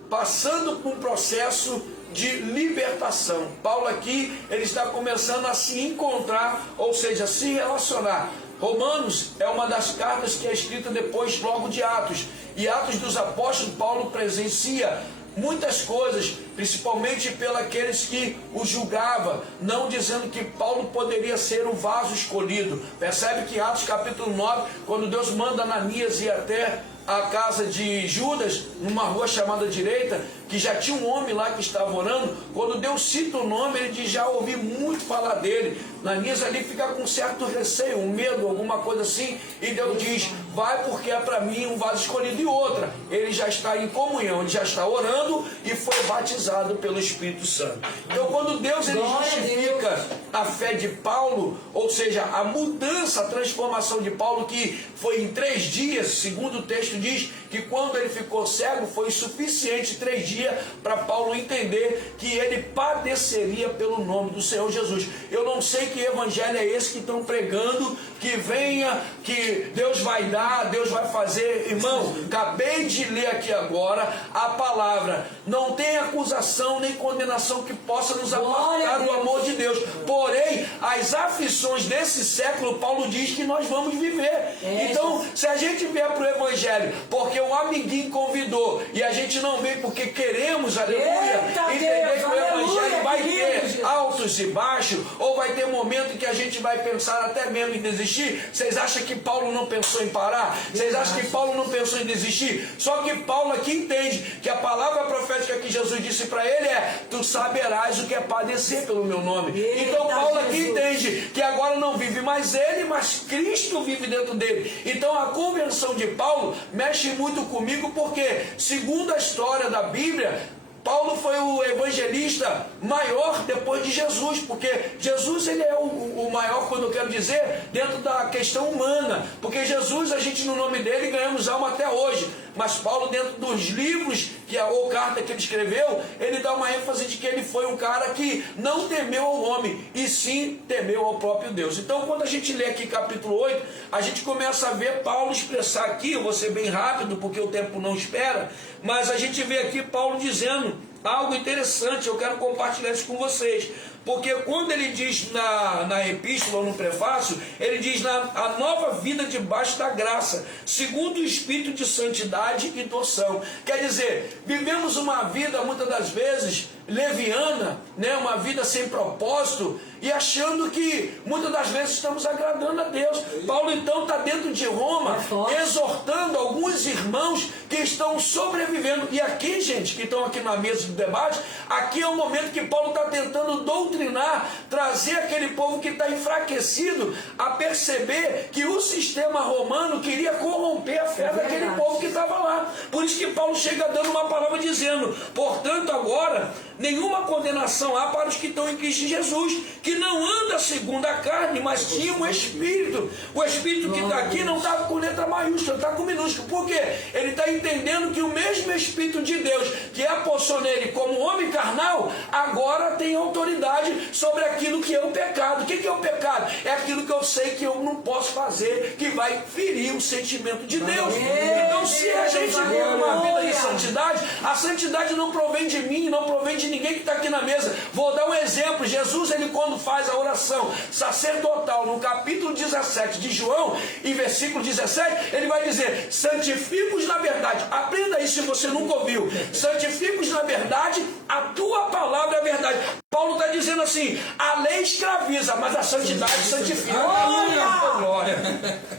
passando por um processo de libertação. Paulo aqui, ele está começando a se encontrar, ou seja, se relacionar. Romanos é uma das cartas que é escrita depois logo de Atos, e Atos dos Apóstolos, Paulo presencia muitas coisas, principalmente pelos que o julgava, não dizendo que Paulo poderia ser o vaso escolhido. Percebe que Atos capítulo 9, quando Deus manda Ananias ir até a casa de Judas, numa rua chamada Direita, que já tinha um homem lá que estava orando. Quando Deus cita o nome, ele diz: já ouvi muito falar dele. Ananias ali fica com um certo receio, um medo, alguma coisa assim, e Deus diz: vai, porque é para mim um vaso escolhido. E outra, ele já está em comunhão, ele já está orando e foi batizado pelo Espírito Santo. Então, quando Deus ele justifica a fé de Paulo, ou seja, a mudança, a transformação de Paulo, que foi em 3 dias, segundo o texto diz que quando ele ficou cego foi suficiente 3 dias para Paulo entender que ele padeceria pelo nome do Senhor Jesus. Eu não sei que evangelho é esse que estão pregando, que venha, que Deus vai dar, Deus vai fazer. Irmão, acabei de ler aqui agora a palavra: não tem acusação nem condenação que possa nos apartar do amor de Deus. Porém, as aflições desse século, Paulo diz que nós vamos viver. Então, se a gente vier para o evangelho porque um amiguinho convidou e a gente não vem porque queremos, aleluia, entender que o evangelho vai ter altos e baixos, ou vai ter momento em que a gente vai pensar até mesmo em desistir. Vocês acham que Paulo não pensou em parar? Vocês acham que Paulo não pensou em desistir? Só que Paulo aqui entende que a palavra profética que Jesus disse para ele é: tu saberás o que é padecer pelo meu nome. Então Paulo aqui entende que agora não vive mais ele, mas Cristo vive dentro dele. Então a conversão de Paulo mexe muito comigo, porque segundo a história da Bíblia, Paulo foi o evangelista maior depois de Jesus, porque Jesus ele é o maior, quando eu quero dizer, dentro da questão humana, porque Jesus, a gente no nome dele ganhamos alma até hoje, mas Paulo, dentro dos livros ou carta que ele escreveu, ele dá uma ênfase de que ele foi um cara que não temeu ao homem, e sim temeu ao próprio Deus. Então, quando a gente lê aqui capítulo 8, a gente começa a ver Paulo expressar aqui, eu vou ser bem rápido porque o tempo não espera, mas a gente vê aqui Paulo dizendo algo interessante. Eu quero compartilhar isso com vocês, porque quando ele diz na epístola, ou no prefácio, ele diz a nova vida debaixo da graça, segundo o Espírito de santidade e doação. Quer dizer, vivemos uma vida muitas das vezes leviana, né? Uma vida sem propósito, e achando que muitas das vezes estamos agradando a Deus. Paulo então está dentro de Roma, exortando alguns irmãos que estão sobrevivendo. E aqui, gente, que estão aqui na mesa do debate, aqui é o momento que Paulo está tentando doutrinar, trazer aquele povo que está enfraquecido a perceber que o sistema romano queria corromper a fé daquele povo que estava lá. Por isso que Paulo chega dando uma palavra dizendo: portanto, agora nenhuma condenação há para os que estão em Cristo Jesus, que não anda segundo a carne, mas tinha um Espírito. O Espírito que está aqui não está com letra maiúscula, está com minúscula. Por quê? Ele está entendendo que o mesmo Espírito de Deus que apossou nele como homem carnal, agora tem autoridade sobre aquilo que é o pecado. O que é o pecado? É aquilo que eu sei que eu não posso fazer, que vai ferir o sentimento de Deus. Então, se a gente vive uma vida de santidade, a santidade não provém de mim, não provém de ninguém que está aqui na mesa. Vou dar um exemplo. Jesus, ele quando faz a oração sacerdotal no capítulo 17 de João, em versículo 17, ele vai dizer: santifica-os na verdade. Aprenda isso se você nunca ouviu. Santifica-os na verdade, a tua palavra é a verdade. Paulo está dizendo assim: a lei escraviza, mas a santidade santifica. Glória!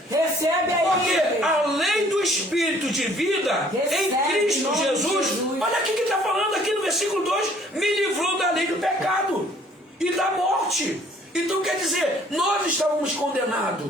Recebe aí. Porque a lei do Espírito de vida em Cristo Jesus, olha aqui que está falando aqui no versículo 2, me livrou da lei do pecado e da morte. Então quer dizer, nós estávamos condenados.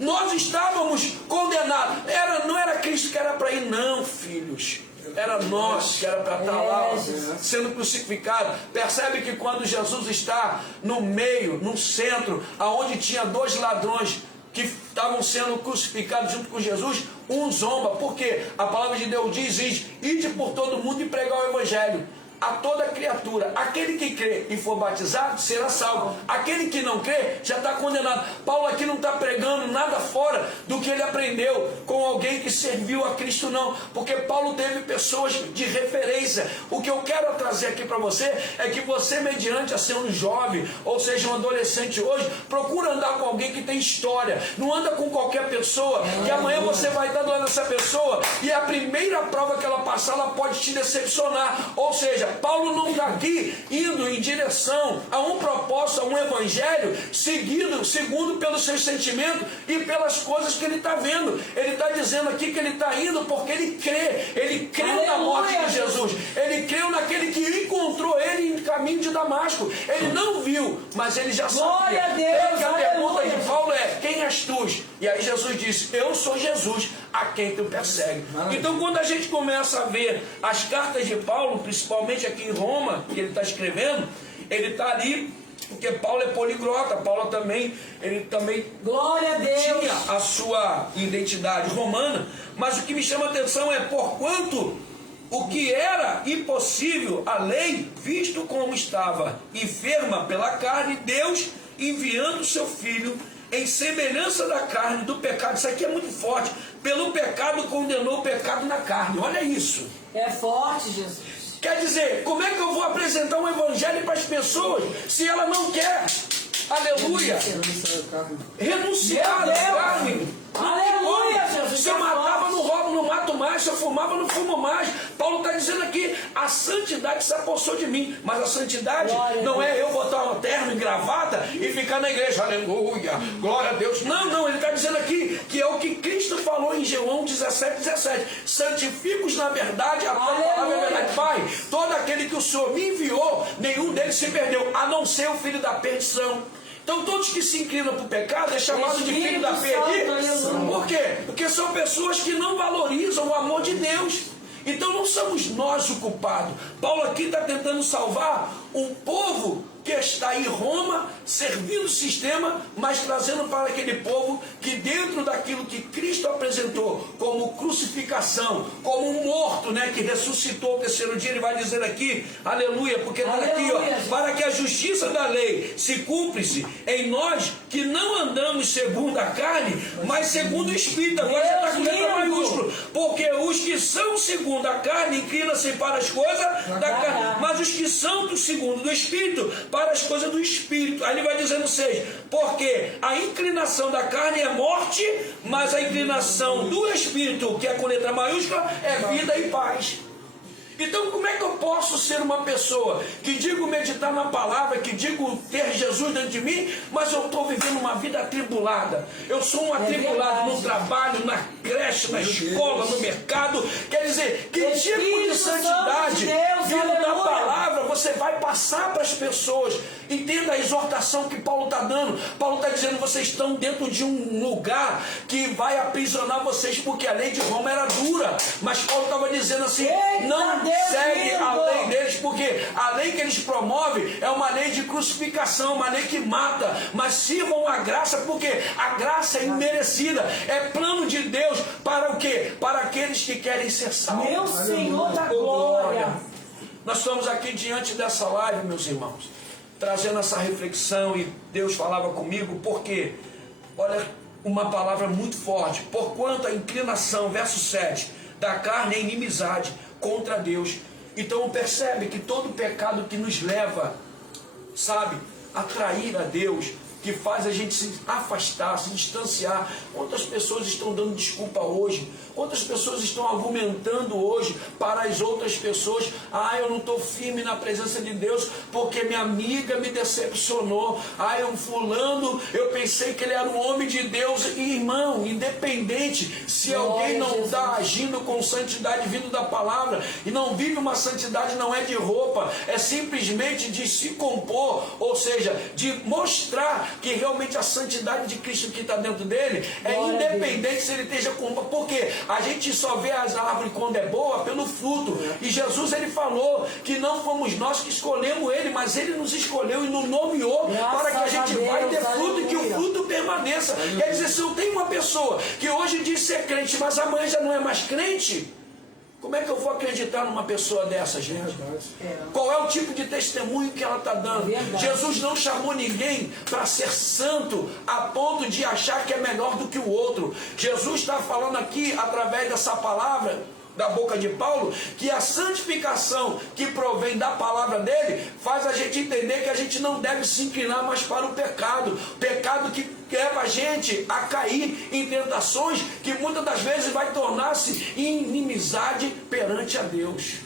Nós estávamos condenados. Não era Cristo que era para ir, não, filhos. Era nós que era para estar lá sendo crucificado. Percebe que quando Jesus está no meio, no centro, aonde tinha 2 ladrões que estavam sendo crucificados junto com Jesus, um zomba, porque a palavra de Deus diz: ide por todo mundo e pregar o evangelho a toda criatura. Aquele que crê e for batizado será salvo. Aquele que não crê já está condenado. Paulo aqui não está pregando nada fora do que ele aprendeu com alguém que serviu a Cristo, não, porque Paulo teve pessoas de referência. O que eu quero trazer aqui para você é que você, mediante a ser um jovem, ou seja, um adolescente hoje, procura andar com alguém que tem história. Não anda com qualquer pessoa, que amanhã você vai estar do lado dessa pessoa e a primeira prova que ela passar, ela pode te decepcionar. Ou seja, Paulo não está aqui indo em direção a um propósito, a um evangelho segundo pelos seus sentimentos e pelas coisas que ele está vendo. Ele está dizendo aqui que ele está indo porque ele creu na morte de Jesus, ele creu naquele que encontrou ele em caminho de Damasco. Ele não viu, mas ele já sabia. A pergunta de Paulo é: quem és tu? E aí Jesus disse: eu sou Jesus, a quem tu persegue. Então, quando a gente começa a ver as cartas de Paulo, principalmente aqui em Roma, que ele está escrevendo, ele está ali porque Paulo é poliglota. Paulo também, ele também glória a Deus, tinha a sua identidade romana. Mas o que me chama a atenção é: porquanto o que era impossível a lei, visto como estava enferma pela carne, Deus, enviando o seu Filho em semelhança da carne, do pecado. Isso aqui é muito forte. Pelo pecado condenou o pecado na carne. Olha isso. É forte, Jesus. Quer dizer, como é que eu vou apresentar um evangelho para as pessoas se ela não quer? Aleluia. Renunciar à carne. Aleluia, Jesus. Se eu matava, não roubo, não mato mais. Se eu fumava, não fumo mais. Paulo está dizendo aqui: a santidade se apossou de mim. Mas a santidade não é eu botar um terno e gravata e ficar na igreja. Aleluia, glória a Deus. Não, ele está dizendo aqui que é o que Cristo falou em João 17:17. Santifica-os na verdade, a tua palavra é verdade. Pai, todo aquele que o Senhor me enviou, nenhum deles se perdeu, a não ser o filho da perdição. Então todos que se inclinam para o pecado é chamado de filho da perdição. Por quê? Porque são pessoas que não valorizam o amor de Deus. Então não somos nós o culpado. Paulo aqui está tentando salvar um povo que está em Roma, servindo o sistema, mas trazendo para aquele povo que, dentro daquilo que Cristo apresentou como crucificação, como um morto, né, que ressuscitou o terceiro dia, ele vai dizer aqui, aleluia, porque está aqui, ó, para que a justiça da lei se cumpra-se em nós, que não andamos segundo a carne, mas segundo o Espírito. Agora já está com letra maiúsculo, porque os que são segundo a carne inclinam-se para as coisas da carne, mas os que são do segundo do Espírito, para as coisas do Espírito. Aí ele vai dizendo 6, porque a inclinação da carne é morte, mas a inclinação do Espírito, que é com letra maiúscula, é vida e paz. Então, como é que eu posso ser uma pessoa que digo meditar na palavra, que digo ter Jesus dentro de mim, mas eu estou vivendo uma vida atribulada? Eu sou um atribulado no trabalho, na creche, na escola, no mercado. Quer dizer, que tipo de santidade vindo da palavra você vai passar para as pessoas? Entenda a exortação que Paulo está dando. Paulo está dizendo: vocês estão dentro de um lugar que vai aprisionar vocês, porque a lei de Roma era dura. Mas Paulo estava dizendo assim: não segue a lei deles, porque a lei que eles promovem é uma lei de crucificação, uma lei que mata. Mas sirvam a graça, porque a graça é imerecida, é plano de Deus para o quê? Para aqueles que querem ser salvos. Meu Senhor da glória. Nós estamos aqui diante dessa live, meus irmãos, trazendo essa reflexão, e Deus falava comigo, porque, olha, uma palavra muito forte: porquanto a inclinação, verso 7, da carne é inimizade contra Deus. Então percebe que todo pecado que nos leva, sabe, a trair a Deus, que faz a gente se afastar, se distanciar. Quantas pessoas estão dando desculpa hoje? Quantas pessoas estão argumentando hoje para as outras pessoas: eu não estou firme na presença de Deus porque minha amiga me decepcionou. Um fulano, eu pensei que ele era um homem de Deus. E, irmão, independente se alguém não está agindo com santidade vindo da palavra, e não vive uma santidade, não é de roupa, é simplesmente de se compor, ou seja, de mostrar que realmente a santidade de Cristo que está dentro dele é independente se ele esteja com roupa. Porque a gente só vê as árvores quando é boa pelo fruto. E Jesus, ele falou que não fomos nós que escolhemos ele, mas ele nos escolheu e nos nomeou para que a gente vai ter fruto e que o fruto permaneça. Quer dizer, se eu tenho uma pessoa que hoje diz ser crente, mas amanhã já não é mais crente, como é que eu vou acreditar numa pessoa dessa, gente? Qual é o tipo de testemunho que ela está dando? Jesus não chamou ninguém para ser santo a ponto de achar que é melhor do que o outro. Jesus está falando aqui, através dessa palavra da boca de Paulo, que a santificação que provém da palavra dele faz a gente entender que a gente não deve se inclinar mais para o pecado. Pecado que leva a gente a cair em tentações que muitas das vezes vai tornar-se em inimizade perante a Deus.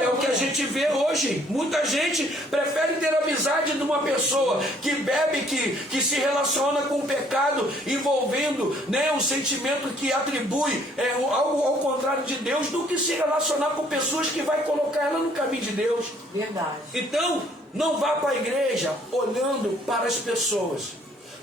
É o que a gente vê hoje. Muita gente prefere ter amizade de uma pessoa que bebe, que se relaciona com o pecado, envolvendo, né, um sentimento que atribui algo ao contrário de Deus, do que se relacionar com pessoas que vai colocar ela no caminho de Deus. Verdade. Então, não vá para a igreja olhando para as pessoas.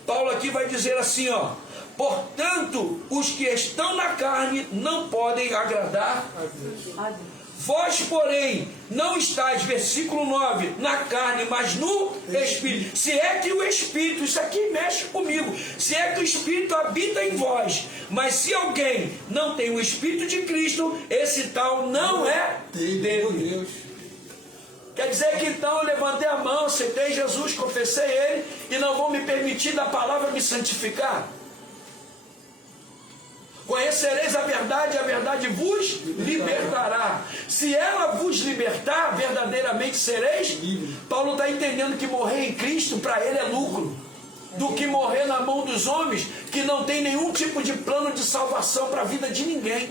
Paulo aqui vai dizer assim, ó: portanto, os que estão na carne não podem agradar a Deus. Vós, porém, não estáis, versículo 9, na carne, mas no Espírito. Se é que o Espírito, isso aqui mexe comigo, se é que o Espírito habita em vós. Mas se alguém não tem o Espírito de Cristo, esse tal não é dele. Quer dizer que então eu levantei a mão, aceitei Jesus, confessei Ele, e não vou me permitir da palavra me santificar? Conhecereis a verdade vos libertará. Se ela vos libertar, verdadeiramente sereis livres. Paulo está entendendo que morrer em Cristo para ele é lucro, do que morrer na mão dos homens, que não tem nenhum tipo de plano de salvação para a vida de ninguém.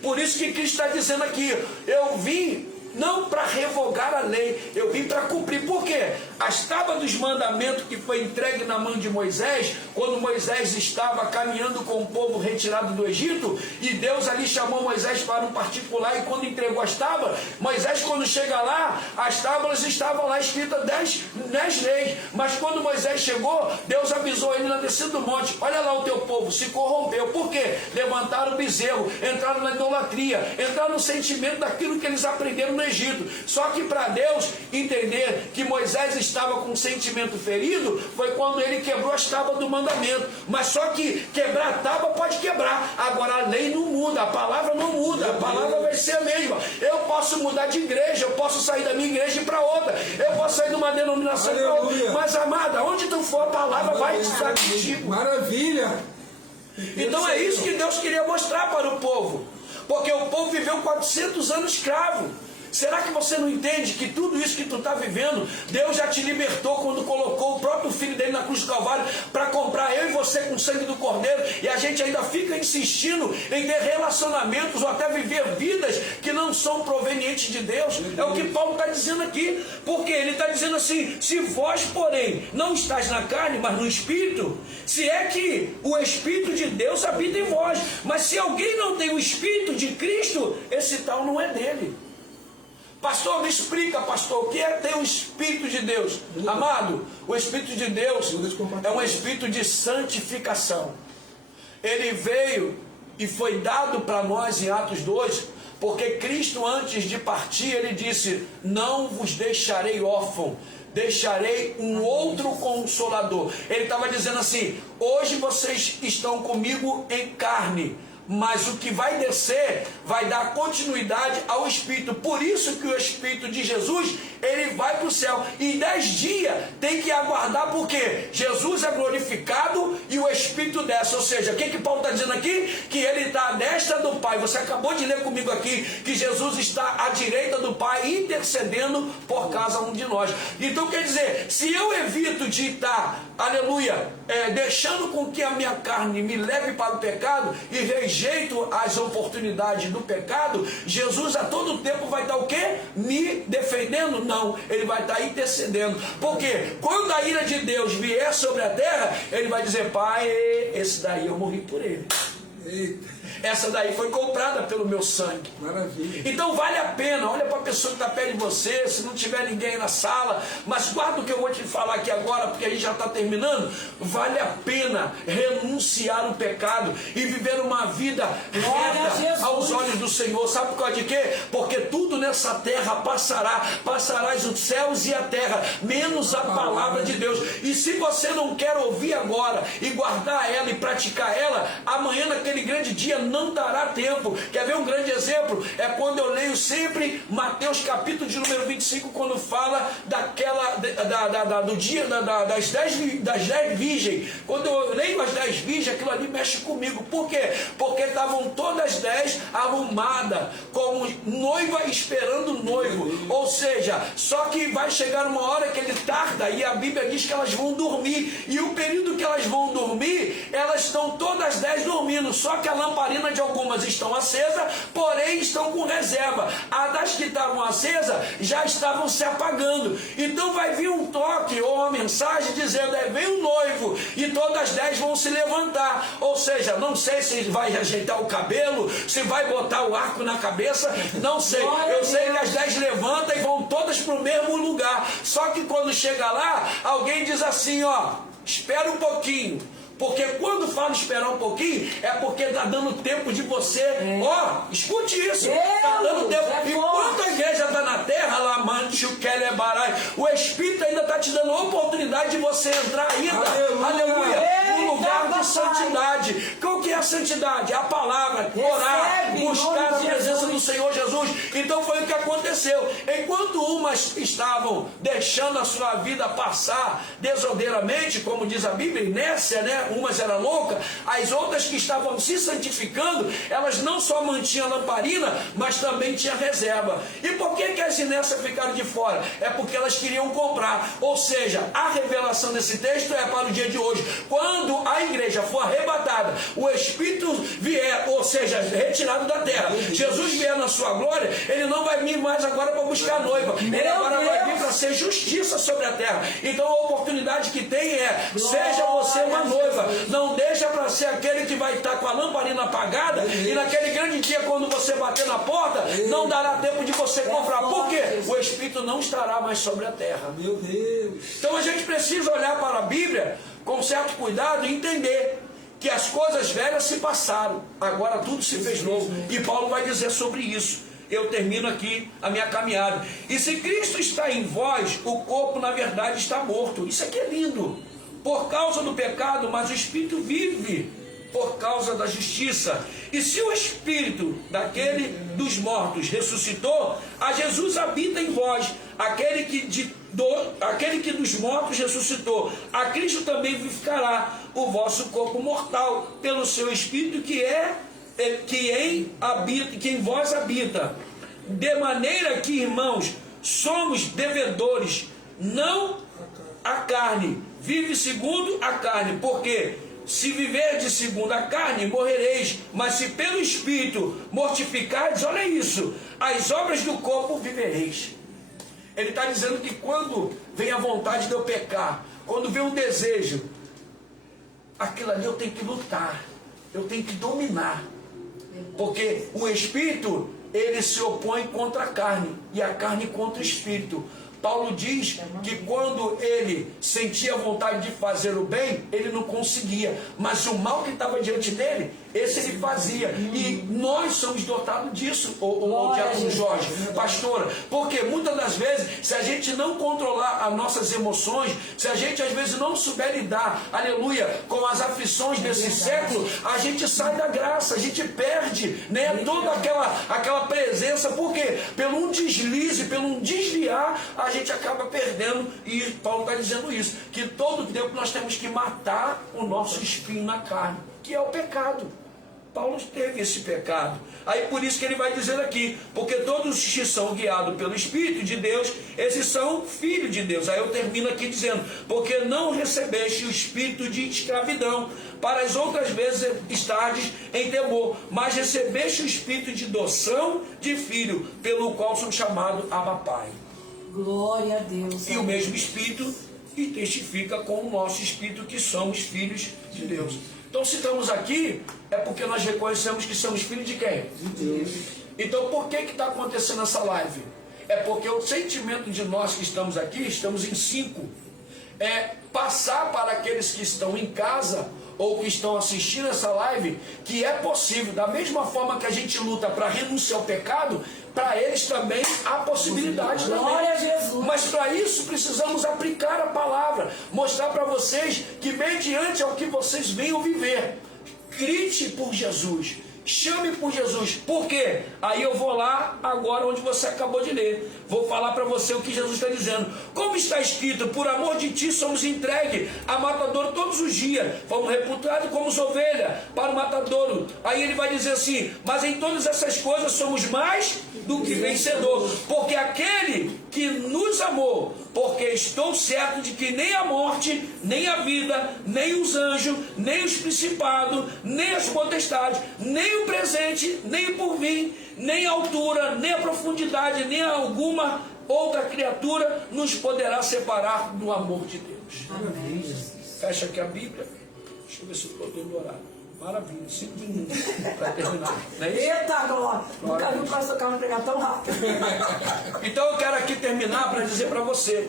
Por isso que Cristo está dizendo aqui: eu vim não para revogar a lei, eu vim para cumprir. Por quê? As tábuas dos mandamentos que foi entregue na mão de Moisés, quando Moisés estava caminhando com o povo retirado do Egito, e Deus ali chamou Moisés para um particular, e quando entregou as tábuas, Moisés, quando chega lá, as tábuas estavam lá escritas 10 leis, mas quando Moisés chegou, Deus avisou ele na descida do monte: olha lá, o teu povo se corrompeu. Por quê? Levantaram o bezerro, entraram na idolatria, entraram no sentimento daquilo que eles aprenderam no Egito. Só que para Deus entender que Moisés estava com um sentimento ferido, foi quando ele quebrou as tábuas do mandamento. Mas só que quebrar a tábua pode quebrar, agora a lei não muda, a palavra não muda, a palavra vai ser a mesma. Eu posso mudar de igreja, eu posso sair da minha igreja e ir para outra, eu posso sair de uma denominação para outra, mas amada, onde tu for, a palavra vai estar contigo. Maravilha! Então é isso que Deus queria mostrar para o povo, porque o povo viveu 400 anos escravo. Será que você não entende que tudo isso que tu está vivendo, Deus já te libertou quando colocou o próprio Filho dele na cruz do Calvário para comprar eu e você com o sangue do Cordeiro, e a gente ainda fica insistindo em ter relacionamentos ou até viver vidas que não são provenientes de Deus? É o que Paulo está dizendo aqui, porque ele está dizendo assim: se vós, porém, não estáis na carne, mas no Espírito, se é que o Espírito de Deus habita em vós. Mas se alguém não tem o Espírito de Cristo, esse tal não é dele. Pastor, me explica, pastor, o que é ter o Espírito de Deus? Amado, o Espírito de Deus é um Espírito de santificação. Ele veio e foi dado para nós em Atos 2, porque Cristo, antes de partir, ele disse: não vos deixarei órfão, deixarei um outro Consolador. Ele estava dizendo assim: hoje vocês estão comigo em carne, mas o que vai descer vai dar continuidade ao Espírito. Por isso que o Espírito de Jesus, ele vai para o céu, e 10 dias tem que aguardar, porque Jesus é glorificado e o Espírito desce. Ou seja, o que Paulo está dizendo aqui? Que ele está à destra do Pai. Você acabou de ler comigo aqui que Jesus está à direita do Pai, intercedendo por cada um de nós. Então quer dizer, se eu evito de estar, aleluia, deixando com que a minha carne me leve para o pecado e rejeito as oportunidades do pecado, Jesus a todo tempo vai estar o quê? Me defendendo? Não, ele vai estar intercedendo. Porque quando a ira de Deus vier sobre a terra, ele vai dizer: Pai, esse daí eu morri por ele. Eita. Essa daí foi comprada pelo meu sangue. Maravilha. Então vale a pena. Olha para a pessoa que está perto de você, se não tiver ninguém na sala, mas guarda o que eu vou te falar aqui agora, porque a gente já está terminando. Vale a pena renunciar o pecado e viver uma vida reta aos olhos do Senhor. Sabe por causa de quê? Porque tudo nessa terra passará. Passarás os céus e a terra, menos a palavra de Deus. E se você não quer ouvir agora e guardar ela e praticar ela, amanhã naquele grande dia não dará tempo. Quer ver um grande exemplo? É quando eu leio sempre Mateus capítulo de número 25, quando fala daquela do dia das 10 virgens. Quando eu leio as 10 virgens, aquilo ali mexe comigo. Por quê? Porque estavam todas 10 arrumadas, como noiva esperando o noivo. Ou seja, só que vai chegar uma hora que ele tarda, e a Bíblia diz que elas vão dormir, e o período que elas vão dormir dormir, elas estão todas 10 dormindo, só que a lamparina de algumas estão acesa, porém estão com reserva. A das que estavam acesas já estavam se apagando. Então vai vir um toque ou uma mensagem dizendo: vem o noivo, e todas as 10 vão se levantar. Ou seja, não sei se vai ajeitar o cabelo, se vai botar o arco na cabeça, não sei. Eu sei que as 10 levantam e vão todas para o mesmo lugar. Só que quando chega lá, alguém diz assim: ó, espera um pouquinho. Porque quando fala esperar um pouquinho, é porque está dando tempo de você. Ó, escute isso. Está dando tempo. Enquanto a igreja está na terra, o Espírito ainda está te dando a oportunidade de você entrar ainda. Aleluia. No lugar de santidade. Qual que é a santidade? A palavra, orar, buscar a presença do Senhor Jesus. Então foi o que aconteceu. Enquanto umas estavam deixando a sua vida passar desordeiramente, como diz a Bíblia, inércia, né? Umas eram loucas, as outras que estavam se santificando, elas não só mantinham a lamparina, mas também tinham reserva. E por que as inércias ficaram de fora? É porque elas queriam comprar. Ou seja, a revelação desse texto é para o dia de hoje. Quando a igreja for arrebatada, o Espírito vier, ou seja, retirado da terra, Jesus vier na sua glória, ele não vai vir mais agora para buscar a noiva, ele agora vai vir para ser justiça sobre a terra. Então a oportunidade que tem é: seja você uma noiva, não deixa para ser aquele que vai estar com a lamparina apagada, e naquele grande dia, quando você bater na porta, não dará tempo de você comprar. Por quê? O Espírito não estará mais sobre a terra. Meu Deus. Então a gente precisa olhar para a Bíblia com certo cuidado e entender que as coisas velhas se passaram, agora tudo se fez novo. E Paulo vai dizer sobre isso. Eu termino aqui a minha caminhada. E se Cristo está em vós, o corpo na verdade está morto. Isso aqui é lindo. Por causa do pecado, mas o Espírito vive por causa da justiça. E se o Espírito daquele dos mortos ressuscitou, a Jesus habita em vós, aquele que dos mortos ressuscitou, a Cristo também vivificará o vosso corpo mortal pelo seu Espírito que em vós habita. De maneira que, irmãos, somos devedores, não a carne, vive segundo a carne, porque se viverdes segundo a carne, morrereis, mas se pelo Espírito mortificardes, olha isso, as obras do corpo vivereis. Ele está dizendo que quando vem a vontade de eu pecar, quando vem um desejo, aquilo ali eu tenho que lutar, eu tenho que dominar, porque o Espírito, ele se opõe contra a carne, e a carne contra o Espírito. Paulo diz que quando ele sentia vontade de fazer o bem, ele não conseguia, mas o mal que estava diante dele, esse ele fazia. E nós somos dotados disso, o Diácono Jorge, pastora, porque muitas das vezes, se a gente não controlar as nossas emoções, se a gente às vezes não souber lidar, aleluia, com as aflições desse século, a gente sai da graça, a gente perde, né, toda aquela presença, porque pelo um deslize, pelo um desviar, a gente acaba perdendo. E Paulo está dizendo isso, que todo tempo nós temos que matar o nosso espinho na carne, que é o pecado. Paulo teve esse pecado. Aí por isso que ele vai dizer aqui, porque todos que são guiados pelo Espírito de Deus, esses são filhos de Deus. Aí eu termino aqui dizendo: porque não recebeste o espírito de escravidão, para as outras vezes estardes em temor, mas recebeste o espírito de adoção de filho, pelo qual são chamados Abba Pai. Glória a Deus. E o mesmo Espírito testifica com o nosso Espírito que somos filhos de Deus. Então, se estamos aqui, é porque nós reconhecemos que somos filhos de quem? De Deus. Então, por que está acontecendo essa live? É porque o sentimento de nós que estamos aqui, estamos em 5, é passar para aqueles que estão em casa ou que estão assistindo essa live, que é possível, da mesma forma que a gente luta para renunciar ao pecado, para eles também há possibilidade. Glória a Jesus. Mas para isso precisamos aplicar a palavra, mostrar para vocês que mediante ao que vocês venham viver, grite por Jesus, chame por Jesus. Por quê? Aí eu vou lá agora onde você acabou de ler. Vou falar para você o que Jesus está dizendo. Como está escrito, por amor de ti somos entregues a matadouro todos os dias. Fomos reputados como ovelha para o matadouro. Aí ele vai dizer assim, mas em todas essas coisas somos mais do que vencedor. Porque aquele que nos amou, porque estou certo de que nem a morte, nem a vida, nem os anjos, nem os principados, nem as potestades, nem o presente, nem o porvir, nem a altura, nem a profundidade, nem alguma outra criatura nos poderá separar do amor de Deus. Amém. Fecha aqui a Bíblia. Deixa eu ver se eu estou dando horário. Maravilha, 5 minutos para terminar. Não é isso? Eita, glória! Nunca vi o pastor Carlos pregar tão rápido. Então eu quero aqui terminar para dizer para você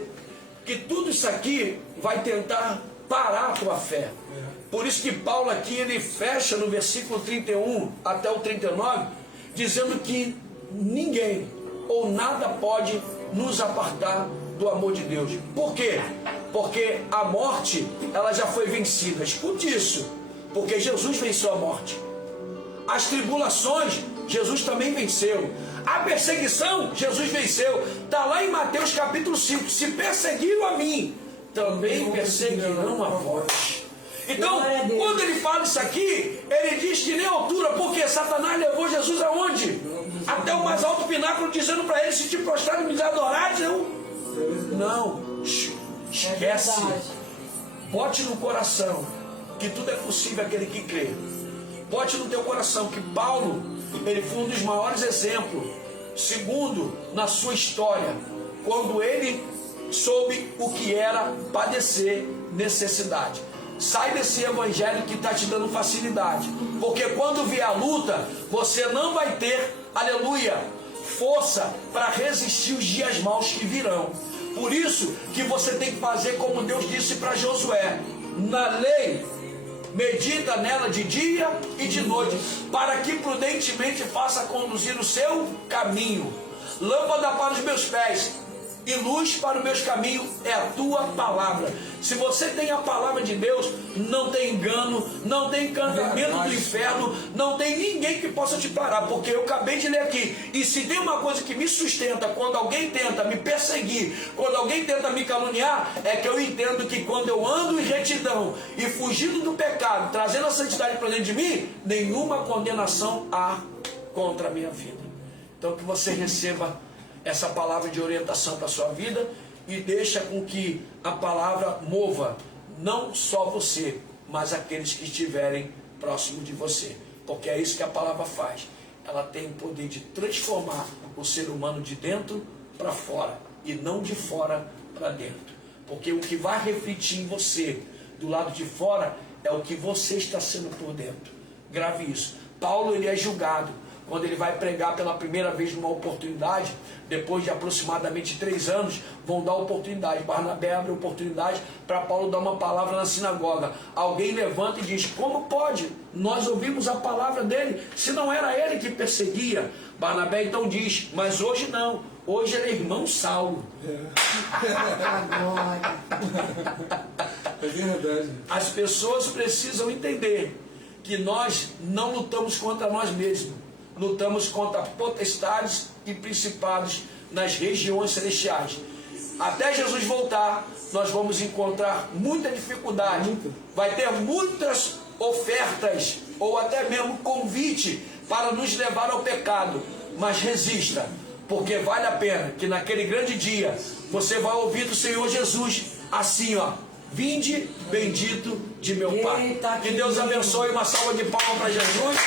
que tudo isso aqui vai tentar parar a tua fé. Por isso que Paulo aqui ele fecha no versículo 31 até o 39, dizendo que ninguém ou nada pode nos apartar do amor de Deus. Por quê? Porque a morte ela já foi vencida. Escute isso. Porque Jesus venceu a morte. As tribulações, Jesus também venceu. A perseguição, Jesus venceu. Está lá em Mateus capítulo 5. Se perseguiram a mim, também perseguirão a vós. Então, quando ele fala isso aqui, ele diz que nem a altura, porque Satanás levou Jesus aonde? Até o mais alto pináculo, dizendo para ele, se te prostrar e me adorar, não, esquece. Bote no coração que tudo é possível aquele que crê. Bote no teu coração que Paulo, ele foi um dos maiores exemplos, segundo na sua história, quando ele soube o que era padecer necessidade. Sai desse evangelho que está te dando facilidade, porque quando vier a luta, você não vai ter, aleluia, força para resistir os dias maus que virão. Por isso que você tem que fazer como Deus disse para Josué: na lei medita nela de dia e de noite, para que prudentemente faça conduzir o seu caminho. Lâmpada para os meus pés e luz para os meus caminhos é a tua palavra. Se você tem a palavra de Deus, não tem engano, não tem encantamento do inferno, não tem ninguém que possa te parar, porque eu acabei de ler aqui. E se tem uma coisa que me sustenta quando alguém tenta me perseguir, quando alguém tenta me caluniar, é que eu entendo que quando eu ando em retidão e fugindo do pecado, trazendo a santidade para dentro de mim, nenhuma condenação há contra a minha vida. Então que você receba essa palavra de orientação para a sua vida e deixa com que a palavra mova não só você, mas aqueles que estiverem próximo de você, porque é isso que a palavra faz. Ela tem o poder de transformar o ser humano de dentro para fora e não de fora para dentro, porque o que vai refletir em você do lado de fora é o que você está sendo por dentro. Grave isso. Paulo ele é julgado quando ele vai pregar pela primeira vez numa oportunidade. Depois de aproximadamente 3 anos, vão dar oportunidade. Barnabé abre oportunidade para Paulo dar uma palavra na sinagoga. Alguém levanta e diz: como pode? Nós ouvimos a palavra dele, se não era ele que perseguia. Barnabé então diz: mas hoje não, hoje ele é irmão Saulo. É verdade. As pessoas precisam entender que nós não lutamos contra nós mesmos, lutamos contra potestades e principados nas regiões celestiais. Até Jesus voltar, nós vamos encontrar muita dificuldade, vai ter muitas ofertas ou até mesmo convite para nos levar ao pecado, mas resista, porque vale a pena que naquele grande dia você vai ouvir do Senhor Jesus assim, ó: vinde bendito de meu Pai. Eita, que Deus abençoe. Uma salva de palmas para Jesus.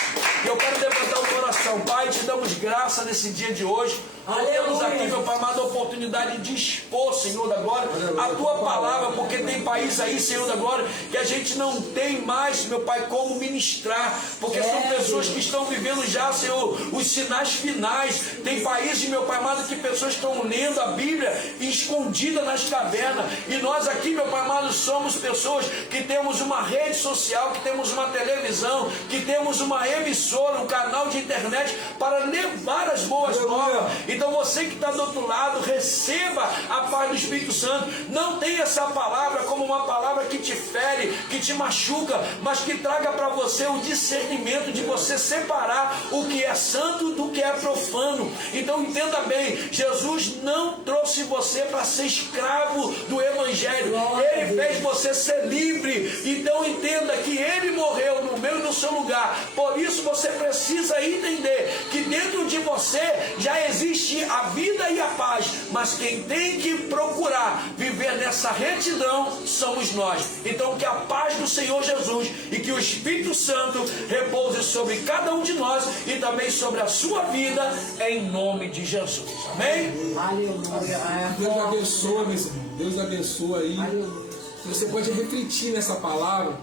E eu quero levantar o coração. Pai, te damos graça nesse dia de hoje. Temos aqui, meu Pai amado, a oportunidade de expor, Senhor da glória, a tua palavra, porque tem país aí, Senhor da glória, que a gente não tem mais, meu Pai, como ministrar, porque são pessoas que estão vivendo já, Senhor, os sinais finais. Tem países, meu Pai amado, que pessoas estão lendo a Bíblia escondida nas cavernas, e nós aqui, meu Pai amado, somos pessoas que temos uma rede social, que temos uma televisão, que temos uma emissora, um canal de internet para levar as boas novas. E Então você que está do outro lado, receba a paz do Espírito Santo. Não tenha essa palavra como uma palavra que te fere, que te machuca, mas que traga para você o discernimento de você separar o que é santo do que é profano. Então entenda bem, Jesus não trouxe você para ser escravo do Evangelho. Ele fez você ser livre. Então entenda que Ele morreu no meu e no seu lugar. Por isso você precisa entender que dentro de você já existe a vida e a paz, mas quem tem que procurar viver nessa retidão somos nós. Então que a paz do Senhor Jesus e que o Espírito Santo repouse sobre cada um de nós e também sobre a sua vida, em nome de Jesus. Amém? Aleluia. Deus abençoe, meu irmão. Deus abençoe aí. Aleluia. Você pode refletir nessa palavra.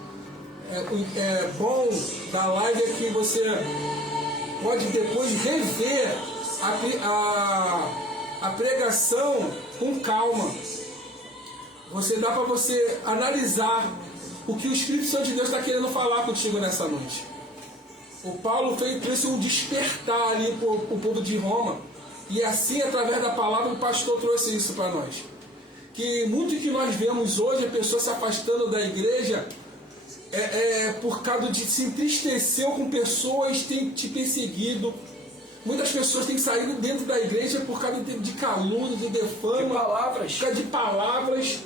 É bom da live é que você pode depois rever a pregação com calma. Dá para você analisar o que o Espírito Santo de Deus está querendo falar contigo nessa noite. O Paulo trouxe um despertar ali para o povo de Roma, e assim, através da palavra, o pastor trouxe isso para nós. Que muito que nós vemos hoje, a pessoa se afastando da igreja, por causa de se entristeceu com pessoas, tem te perseguido. Muitas pessoas têm saído dentro da igreja por causa de calúnia, de defama, palavras. Por causa de palavras.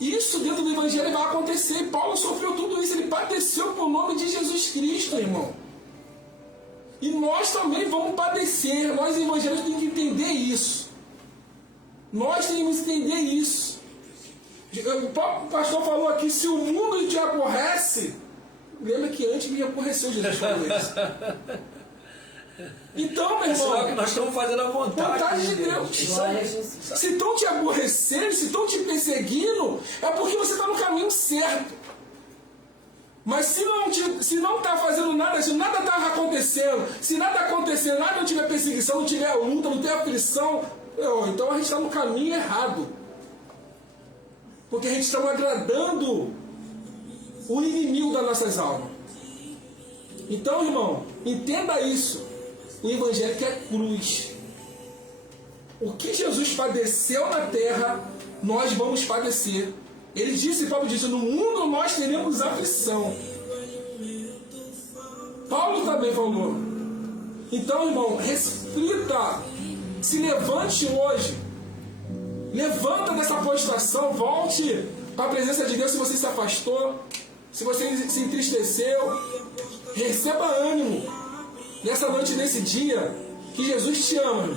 Isso dentro do Evangelho vai acontecer. E Paulo sofreu tudo isso. Ele padeceu por nome de Jesus Cristo, irmão. E nós também vamos padecer. Nós, evangélicos, temos que entender isso. Nós temos que entender isso. O pastor falou aqui, se o mundo te aborrece, lembra que antes me aborreceu, Jesus falou isso. Então, meu irmão, é que nós estamos fazendo a vontade de Deus. Se estão te aborrecendo, se estão te perseguindo, é porque você está no caminho certo. Mas se não está fazendo nada, se nada está acontecendo, se nada acontecendo, nada não tiver perseguição, não tiver luta, não tiver aflição, então a gente está no caminho errado. Porque a gente está agradando o inimigo das nossas almas. Então, irmão, entenda isso. O Evangelho é cruz. O que Jesus padeceu na terra, nós vamos padecer. Ele disse, Paulo disse, no mundo nós teremos aflição. Paulo também falou. Então, irmão, reflita, se levante hoje. Levanta dessa postração, volte para a presença de Deus se você se afastou, se você se entristeceu. Receba ânimo nessa noite, nesse dia, que Jesus te ama.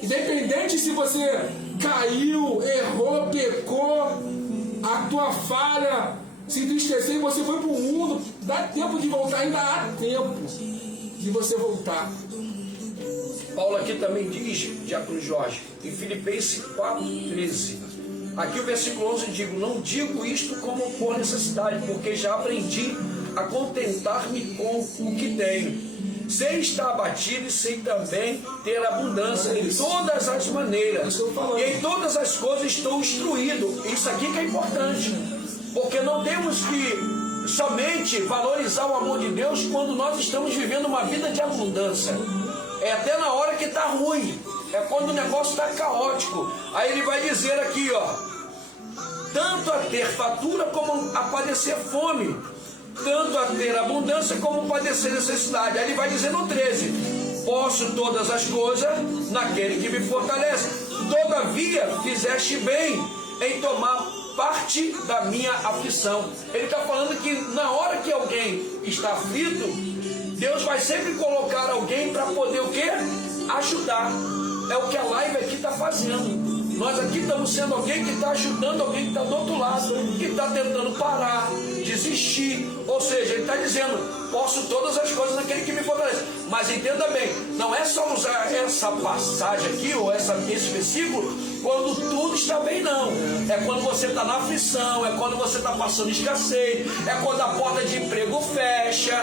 Independente se você caiu, errou, pecou, a tua falha, se entristeceu e você foi para o mundo, dá tempo de voltar, ainda há tempo de você voltar. Paulo aqui também diz, Diácono Jorge, em Filipenses 4,13, aqui o versículo 11 digo, não digo isto como por necessidade, porque já aprendi a contentar-me com o que tenho. Sei estar abatido e sei também ter abundância em todas as maneiras. E em todas as coisas estou instruído. Isso aqui que é importante. Porque não temos que somente valorizar o amor de Deus quando nós estamos vivendo uma vida de abundância. É até na hora que está ruim. É quando o negócio está caótico. Aí ele vai dizer aqui, tanto a ter fartura como a padecer fome. Tanto a ter abundância como padecer necessidade. Aí ele vai dizer no 13, posso todas as coisas naquele que me fortalece. Todavia fizeste bem em tomar parte da minha aflição. Ele está falando que na hora que alguém está aflito, Deus vai sempre colocar alguém para poder o quê? Ajudar. É o que a live aqui está fazendo. Nós aqui estamos sendo alguém que está ajudando alguém que está do outro lado, que está tentando parar, desistir. Ou seja, ele está dizendo, posso todas as coisas naquele que me fortalece. Mas entenda bem, não é só usar essa passagem aqui, ou esse versículo, quando tudo está bem, não. É quando você está na aflição, é quando você está passando escassez, é quando a porta de emprego fecha.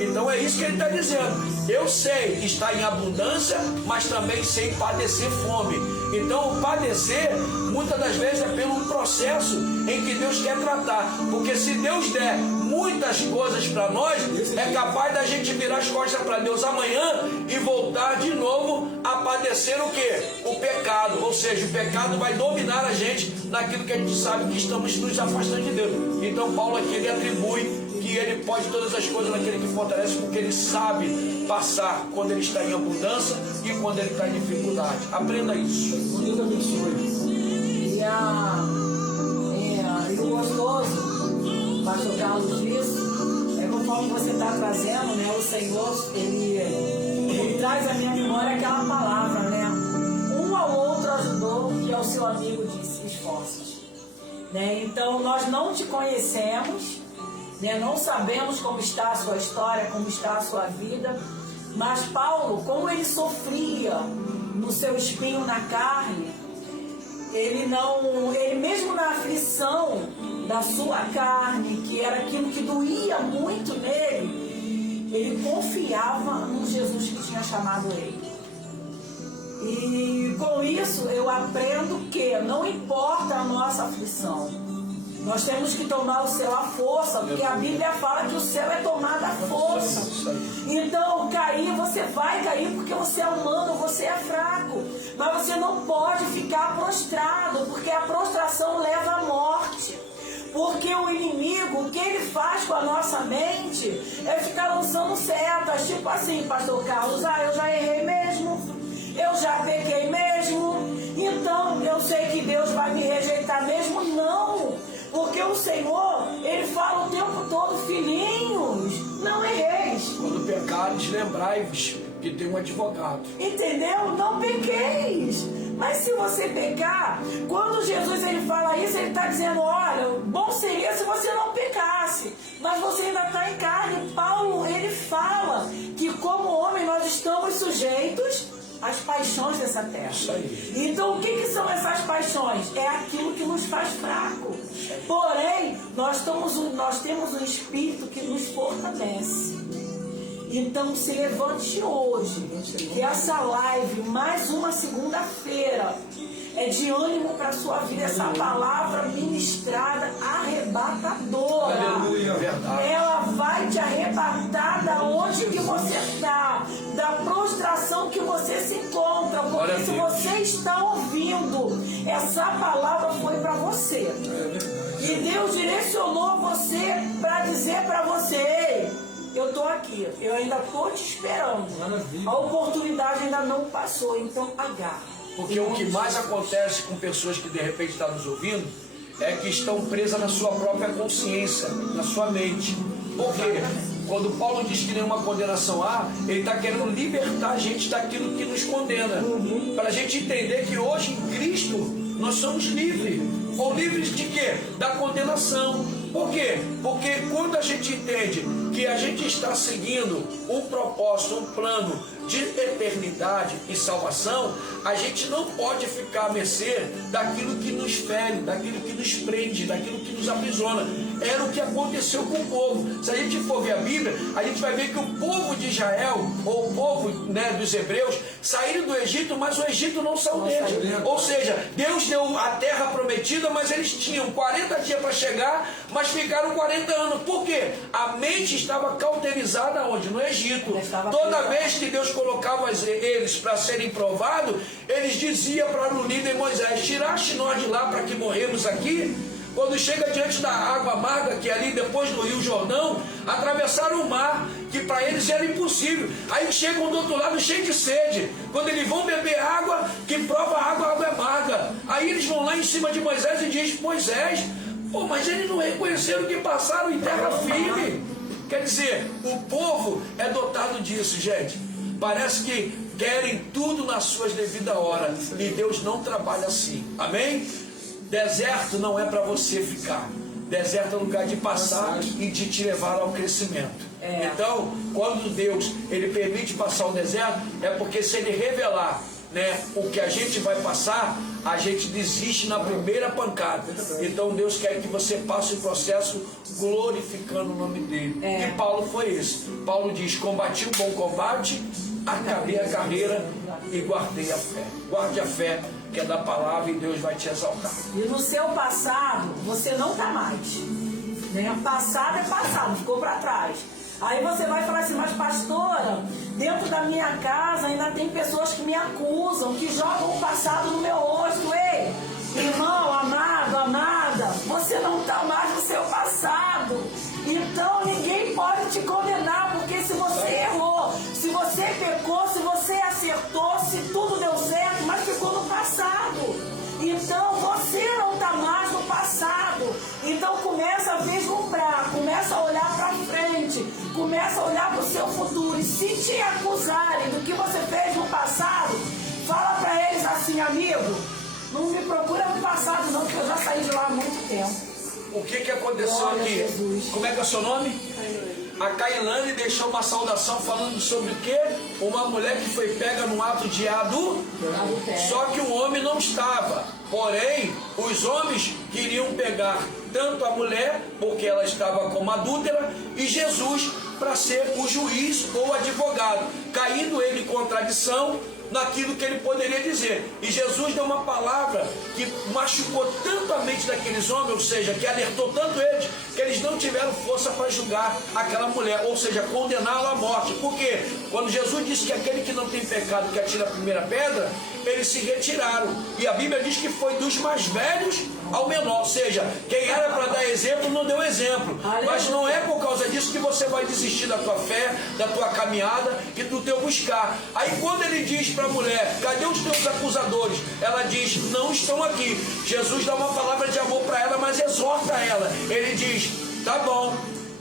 Então é isso que ele está dizendo. Eu sei estar em abundância, mas também sei padecer fome. Então o padecer muitas das vezes é pelo processo em que Deus quer tratar. Porque se Deus der muitas coisas para nós, é capaz da gente virar as costas para Deus amanhã e voltar de novo a padecer o quê? O pecado. Ou seja, o pecado vai dominar a gente naquilo que a gente sabe que estamos nos afastando de Deus. Então Paulo aqui ele atribui que ele pode todas as coisas naquele que fortalece, porque ele sabe passar quando ele está em abundância e quando ele está em dificuldade. Aprenda isso. Deus abençoe. E o gostoso, o pastor Carlos disse, conforme você está trazendo, né, o Senhor, ele traz à minha memória aquela palavra, né? Um ao outro ajudou, que ao seu amigo disse, esforços. Né? Então, nós não te conhecemos, né? Não sabemos como está a sua história, como está a sua vida, mas Paulo, como ele sofria no seu espinho na carne, ele mesmo na aflição da sua carne, que era aquilo que doía muito nele, ele confiava no Jesus que tinha chamado ele. E com isso eu aprendo que não importa a nossa aflição, nós temos que tomar o céu à força, porque a Bíblia fala que o céu é tomado à força. Então, cair, você vai cair porque você é humano, você é fraco. Mas você não pode ficar prostrado, porque a prostração leva à morte. Porque o inimigo, o que ele faz com a nossa mente é ficar lançando setas, tipo assim, pastor Carlos, eu já errei mesmo, eu já pequei mesmo, então eu sei que Deus vai me rejeitar mesmo. Não! Porque o Senhor, Ele fala o tempo todo, filhinhos, não erreis. Quando pecares, lembrai-vos que tem um advogado. Entendeu? Não pequeis. Mas se você pecar, quando Jesus ele fala isso, ele está dizendo, olha, bom seria se você não pecasse, mas você ainda está em carne. Paulo, ele fala que como homem nós estamos sujeitos às paixões dessa terra. Isso aí. Então o que são essas paixões? É aquilo que nos faz fraco. Porém, nós temos um Espírito que nos fortalece. Então se levante hoje, que essa live, mais uma segunda-feira, é de ânimo para a sua vida. Essa palavra ministrada, arrebatadora. Aleluia, verdade. Ela vai te arrebatar da onde que você está, da prostração que você se encontra. Porque se você está ouvindo, essa palavra foi para você. E Deus direcionou você para dizer para você, eu estou aqui, eu ainda estou te esperando. A oportunidade ainda não passou, então agarra. Porque o que mais acontece com pessoas que de repente estão nos ouvindo é que estão presas na sua própria consciência, na sua mente. Por quê? Quando Paulo diz que nenhuma condenação há, ele está querendo libertar a gente daquilo que nos condena. Para a gente entender que hoje em Cristo nós somos livres. Ou livres de quê? Da condenação. Por quê? Porque quando a gente entende que a gente está seguindo um propósito, um plano de eternidade e salvação, a gente não pode ficar a mercê daquilo que nos fere, daquilo que nos prende, daquilo que nos aprisiona. Era o que aconteceu com o povo. Se a gente for ver a Bíblia, a gente vai ver que o povo de Israel, ou o povo, né, dos hebreus, saíram do Egito, mas o Egito não saiu deles. Ou seja, Deus deu a terra prometida, mas eles tinham 40 dias para chegar, mas ficaram 40 anos. Por quê? A mente estava cauterizada onde? No Egito. Toda vez que Deus colocava eles para serem provados, eles diziam para o líder Moisés, tiraste nós de lá para que morremos aqui? Quando chega diante da água amarga, que é ali depois do Rio Jordão, atravessaram o mar, que para eles era impossível. Aí chegam do outro lado cheio de sede. Quando eles vão beber água, que prova a água é amarga. Aí eles vão lá em cima de Moisés e dizem, Moisés, mas eles não reconheceram que passaram em terra firme. Quer dizer, o povo é dotado disso, gente. Parece que querem tudo nas suas devidas horas. E Deus não trabalha assim. Amém? Deserto não é para você ficar. Deserto é lugar de passar e de te levar ao crescimento. Então, quando Deus ele permite passar o deserto, é porque se Ele revelar, né, o que a gente vai passar, a gente desiste na primeira pancada. Então Deus quer que você passe o processo glorificando o nome dele. E Paulo foi isso. Paulo diz, combati o bom combate, acabei a carreira e guardei a fé. Guarde a fé, que é da palavra, e Deus vai te exaltar. E no seu passado, você não está mais. Né? Passado é passado, ficou para trás. Aí você vai falar assim, mas pastora, dentro da minha casa ainda tem pessoas que me acusam, que jogam o passado no meu rosto. Ei, irmão, amado, amada, você não está mais no seu passado. Então ninguém pode te condenar, porque se você errou, se você pecou, se você acertou, se tudo deu certo, mas ficou no passado. Então você não está mais no passado. Então começa a vislumbrar, começa a olhar para frente, começa a olhar para o seu futuro. E se te acusarem do que você fez no passado, fala para eles assim, amigo, não me procura no passado não, porque eu já saí de lá há muito tempo. O que aconteceu Glória aqui? a Jesus. Como é que é o seu nome? A Cailane deixou uma saudação falando sobre o quê? Uma mulher que foi pega num ato de adultério. Só que o homem não estava. Porém, os homens queriam pegar tanto a mulher, porque ela estava como adúltera, e Jesus para ser o juiz ou advogado, caindo ele em contradição naquilo que ele poderia dizer. E Jesus deu uma palavra que machucou tanto a mente daqueles homens, ou seja, que alertou tanto eles, que eles não tiveram força para julgar aquela mulher, ou seja, condená-la à morte. Porque quando Jesus disse que aquele que não tem pecado que atira a primeira pedra, eles se retiraram. E a Bíblia diz que foi dos mais velhos ao menor, ou seja, quem era para dar exemplo não deu exemplo. Mas não é por causa disso que você vai desistir da tua fé, da tua caminhada e do teu buscar. Aí quando ele diz para a mulher, cadê os teus acusadores? Ela diz, não estão aqui. Jesus dá uma palavra de amor para ela, mas exorta ela. Ele diz, tá bom,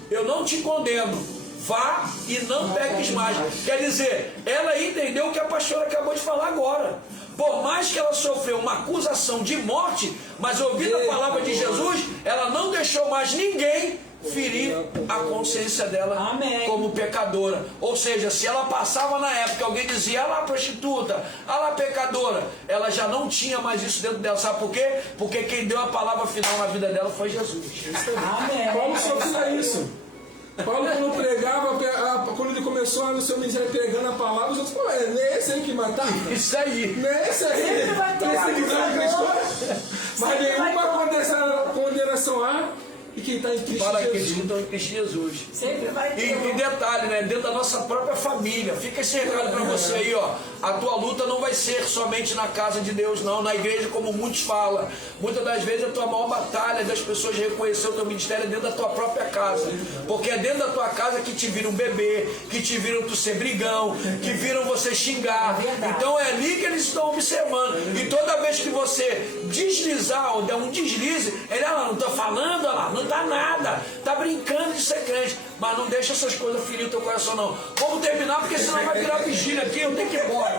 eu não te condeno, vá e não peques mais. Quer dizer, ela entendeu o que a pastora acabou de falar agora. Por mais que ela sofreu uma acusação de morte, mas ouvindo a palavra de Jesus, ela não deixou mais ninguém ferir a consciência dela. Amém. Como pecadora. Ou seja, se ela passava na época, alguém dizia, ah lá prostituta, ah lá pecadora, ela já não tinha mais isso dentro dela. Sabe por quê? Porque quem deu a palavra final na vida dela foi Jesus. Amém. Paulo sofria isso. Paulo, quando pregava, quando ele começou no seu ministério pregando a palavra, os outros falaram, não é esse aí que matava? Isso aí. Não é esse aí? Sempre vai ter Perseguição de acusador. Cristo. Mas nenhuma condenação há. E quem está em Cristo Para Jesus. aqueles que estão em Cristo Jesus. Sempre vai ter. E detalhe, né? Dentro da nossa própria família. Fica esse recado para você aí, ó. A tua luta não vai ser somente na casa de Deus, não. Na igreja, como muitos falam. Muitas das vezes a tua maior batalha das pessoas reconhecer o teu ministério é dentro da tua própria casa. Porque é dentro da tua casa que te viram beber, que te viram tu ser brigão, que viram você xingar. Então é ali que eles estão observando. E toda vez que você deslizar ou der um deslize, ele, olha lá, não tá falando, olha lá, não dá nada, tá brincando de ser crente, mas não deixa essas coisas ferir o teu coração não. Vamos terminar, porque senão vai virar vigília aqui, eu tenho que ir embora.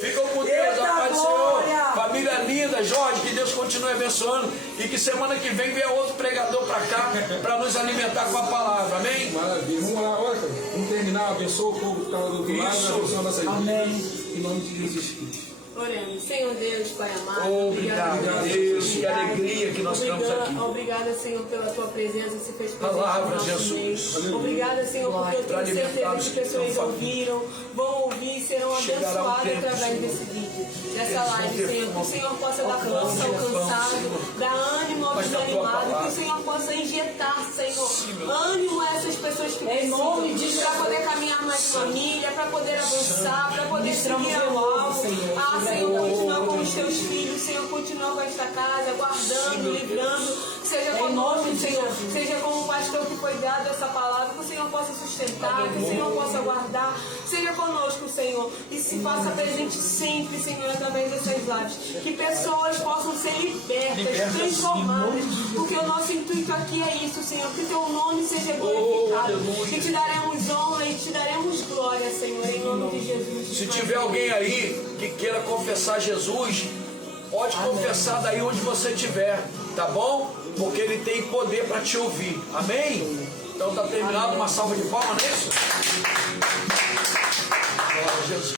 Ficam com Deus, a paz do Senhor, família linda, Jorge, que Deus continue abençoando e que semana que vem venha outro pregador para cá, para nos alimentar com a palavra, amém? Maravilha, vamos lá, olha, vamos terminar, abençoa o povo que está do outro lado, abençoa a nossa igreja, Amém. em nome de Jesus Cristo. Oremos. Senhor Deus, Pai amado. Obrigado, Deus, que alegria que nós estamos aqui. Obrigada, Senhor, pela tua presença, se fez presente Palavra, no nosso Jesus. meio. Obrigada, Senhor, porque eu Para tenho certeza alimentar que os que pessoas estão ouviram, vão ouvir e serão Chegará o abençoadas tempo, através Senhor. desse vídeo, dessa live, Deus, Senhor. Que o Senhor possa dar alcance, força ao cansado, dar ânimo ao Mas da tua desanimado, que palavra. o Senhor possa injetar, Senhor, meu ânimo a essas pessoas que Em nome de precisam, para Jesus. poder caminhar mais em família, para poder avançar, para poder Ministramos seguir de ao novo, alvo. Senhor. Ah, Senhor, continua com os teus filhos, Senhor, continua com esta casa, guardando, livrando, seja Em conosco, nome de Senhor, Jesus. seja como o pastor que foi dado essa palavra, que o Senhor possa sustentar, que o Senhor possa guardar, seja conosco, Senhor, e se faça presente sempre, Senhor, através dessas lives, que pessoas possam ser libertas, transformadas, porque o nosso intuito aqui é isso, Senhor, que teu nome seja glorificado, e te daremos honra e te daremos glória, Senhor, em nome de Jesus. Se tiver alguém aí que queira confessar Jesus, pode confessar daí onde você estiver, tá bom? Porque ele tem poder para te ouvir, amém? Então tá terminado, uma salva de palmas, não é isso? Glória a Jesus.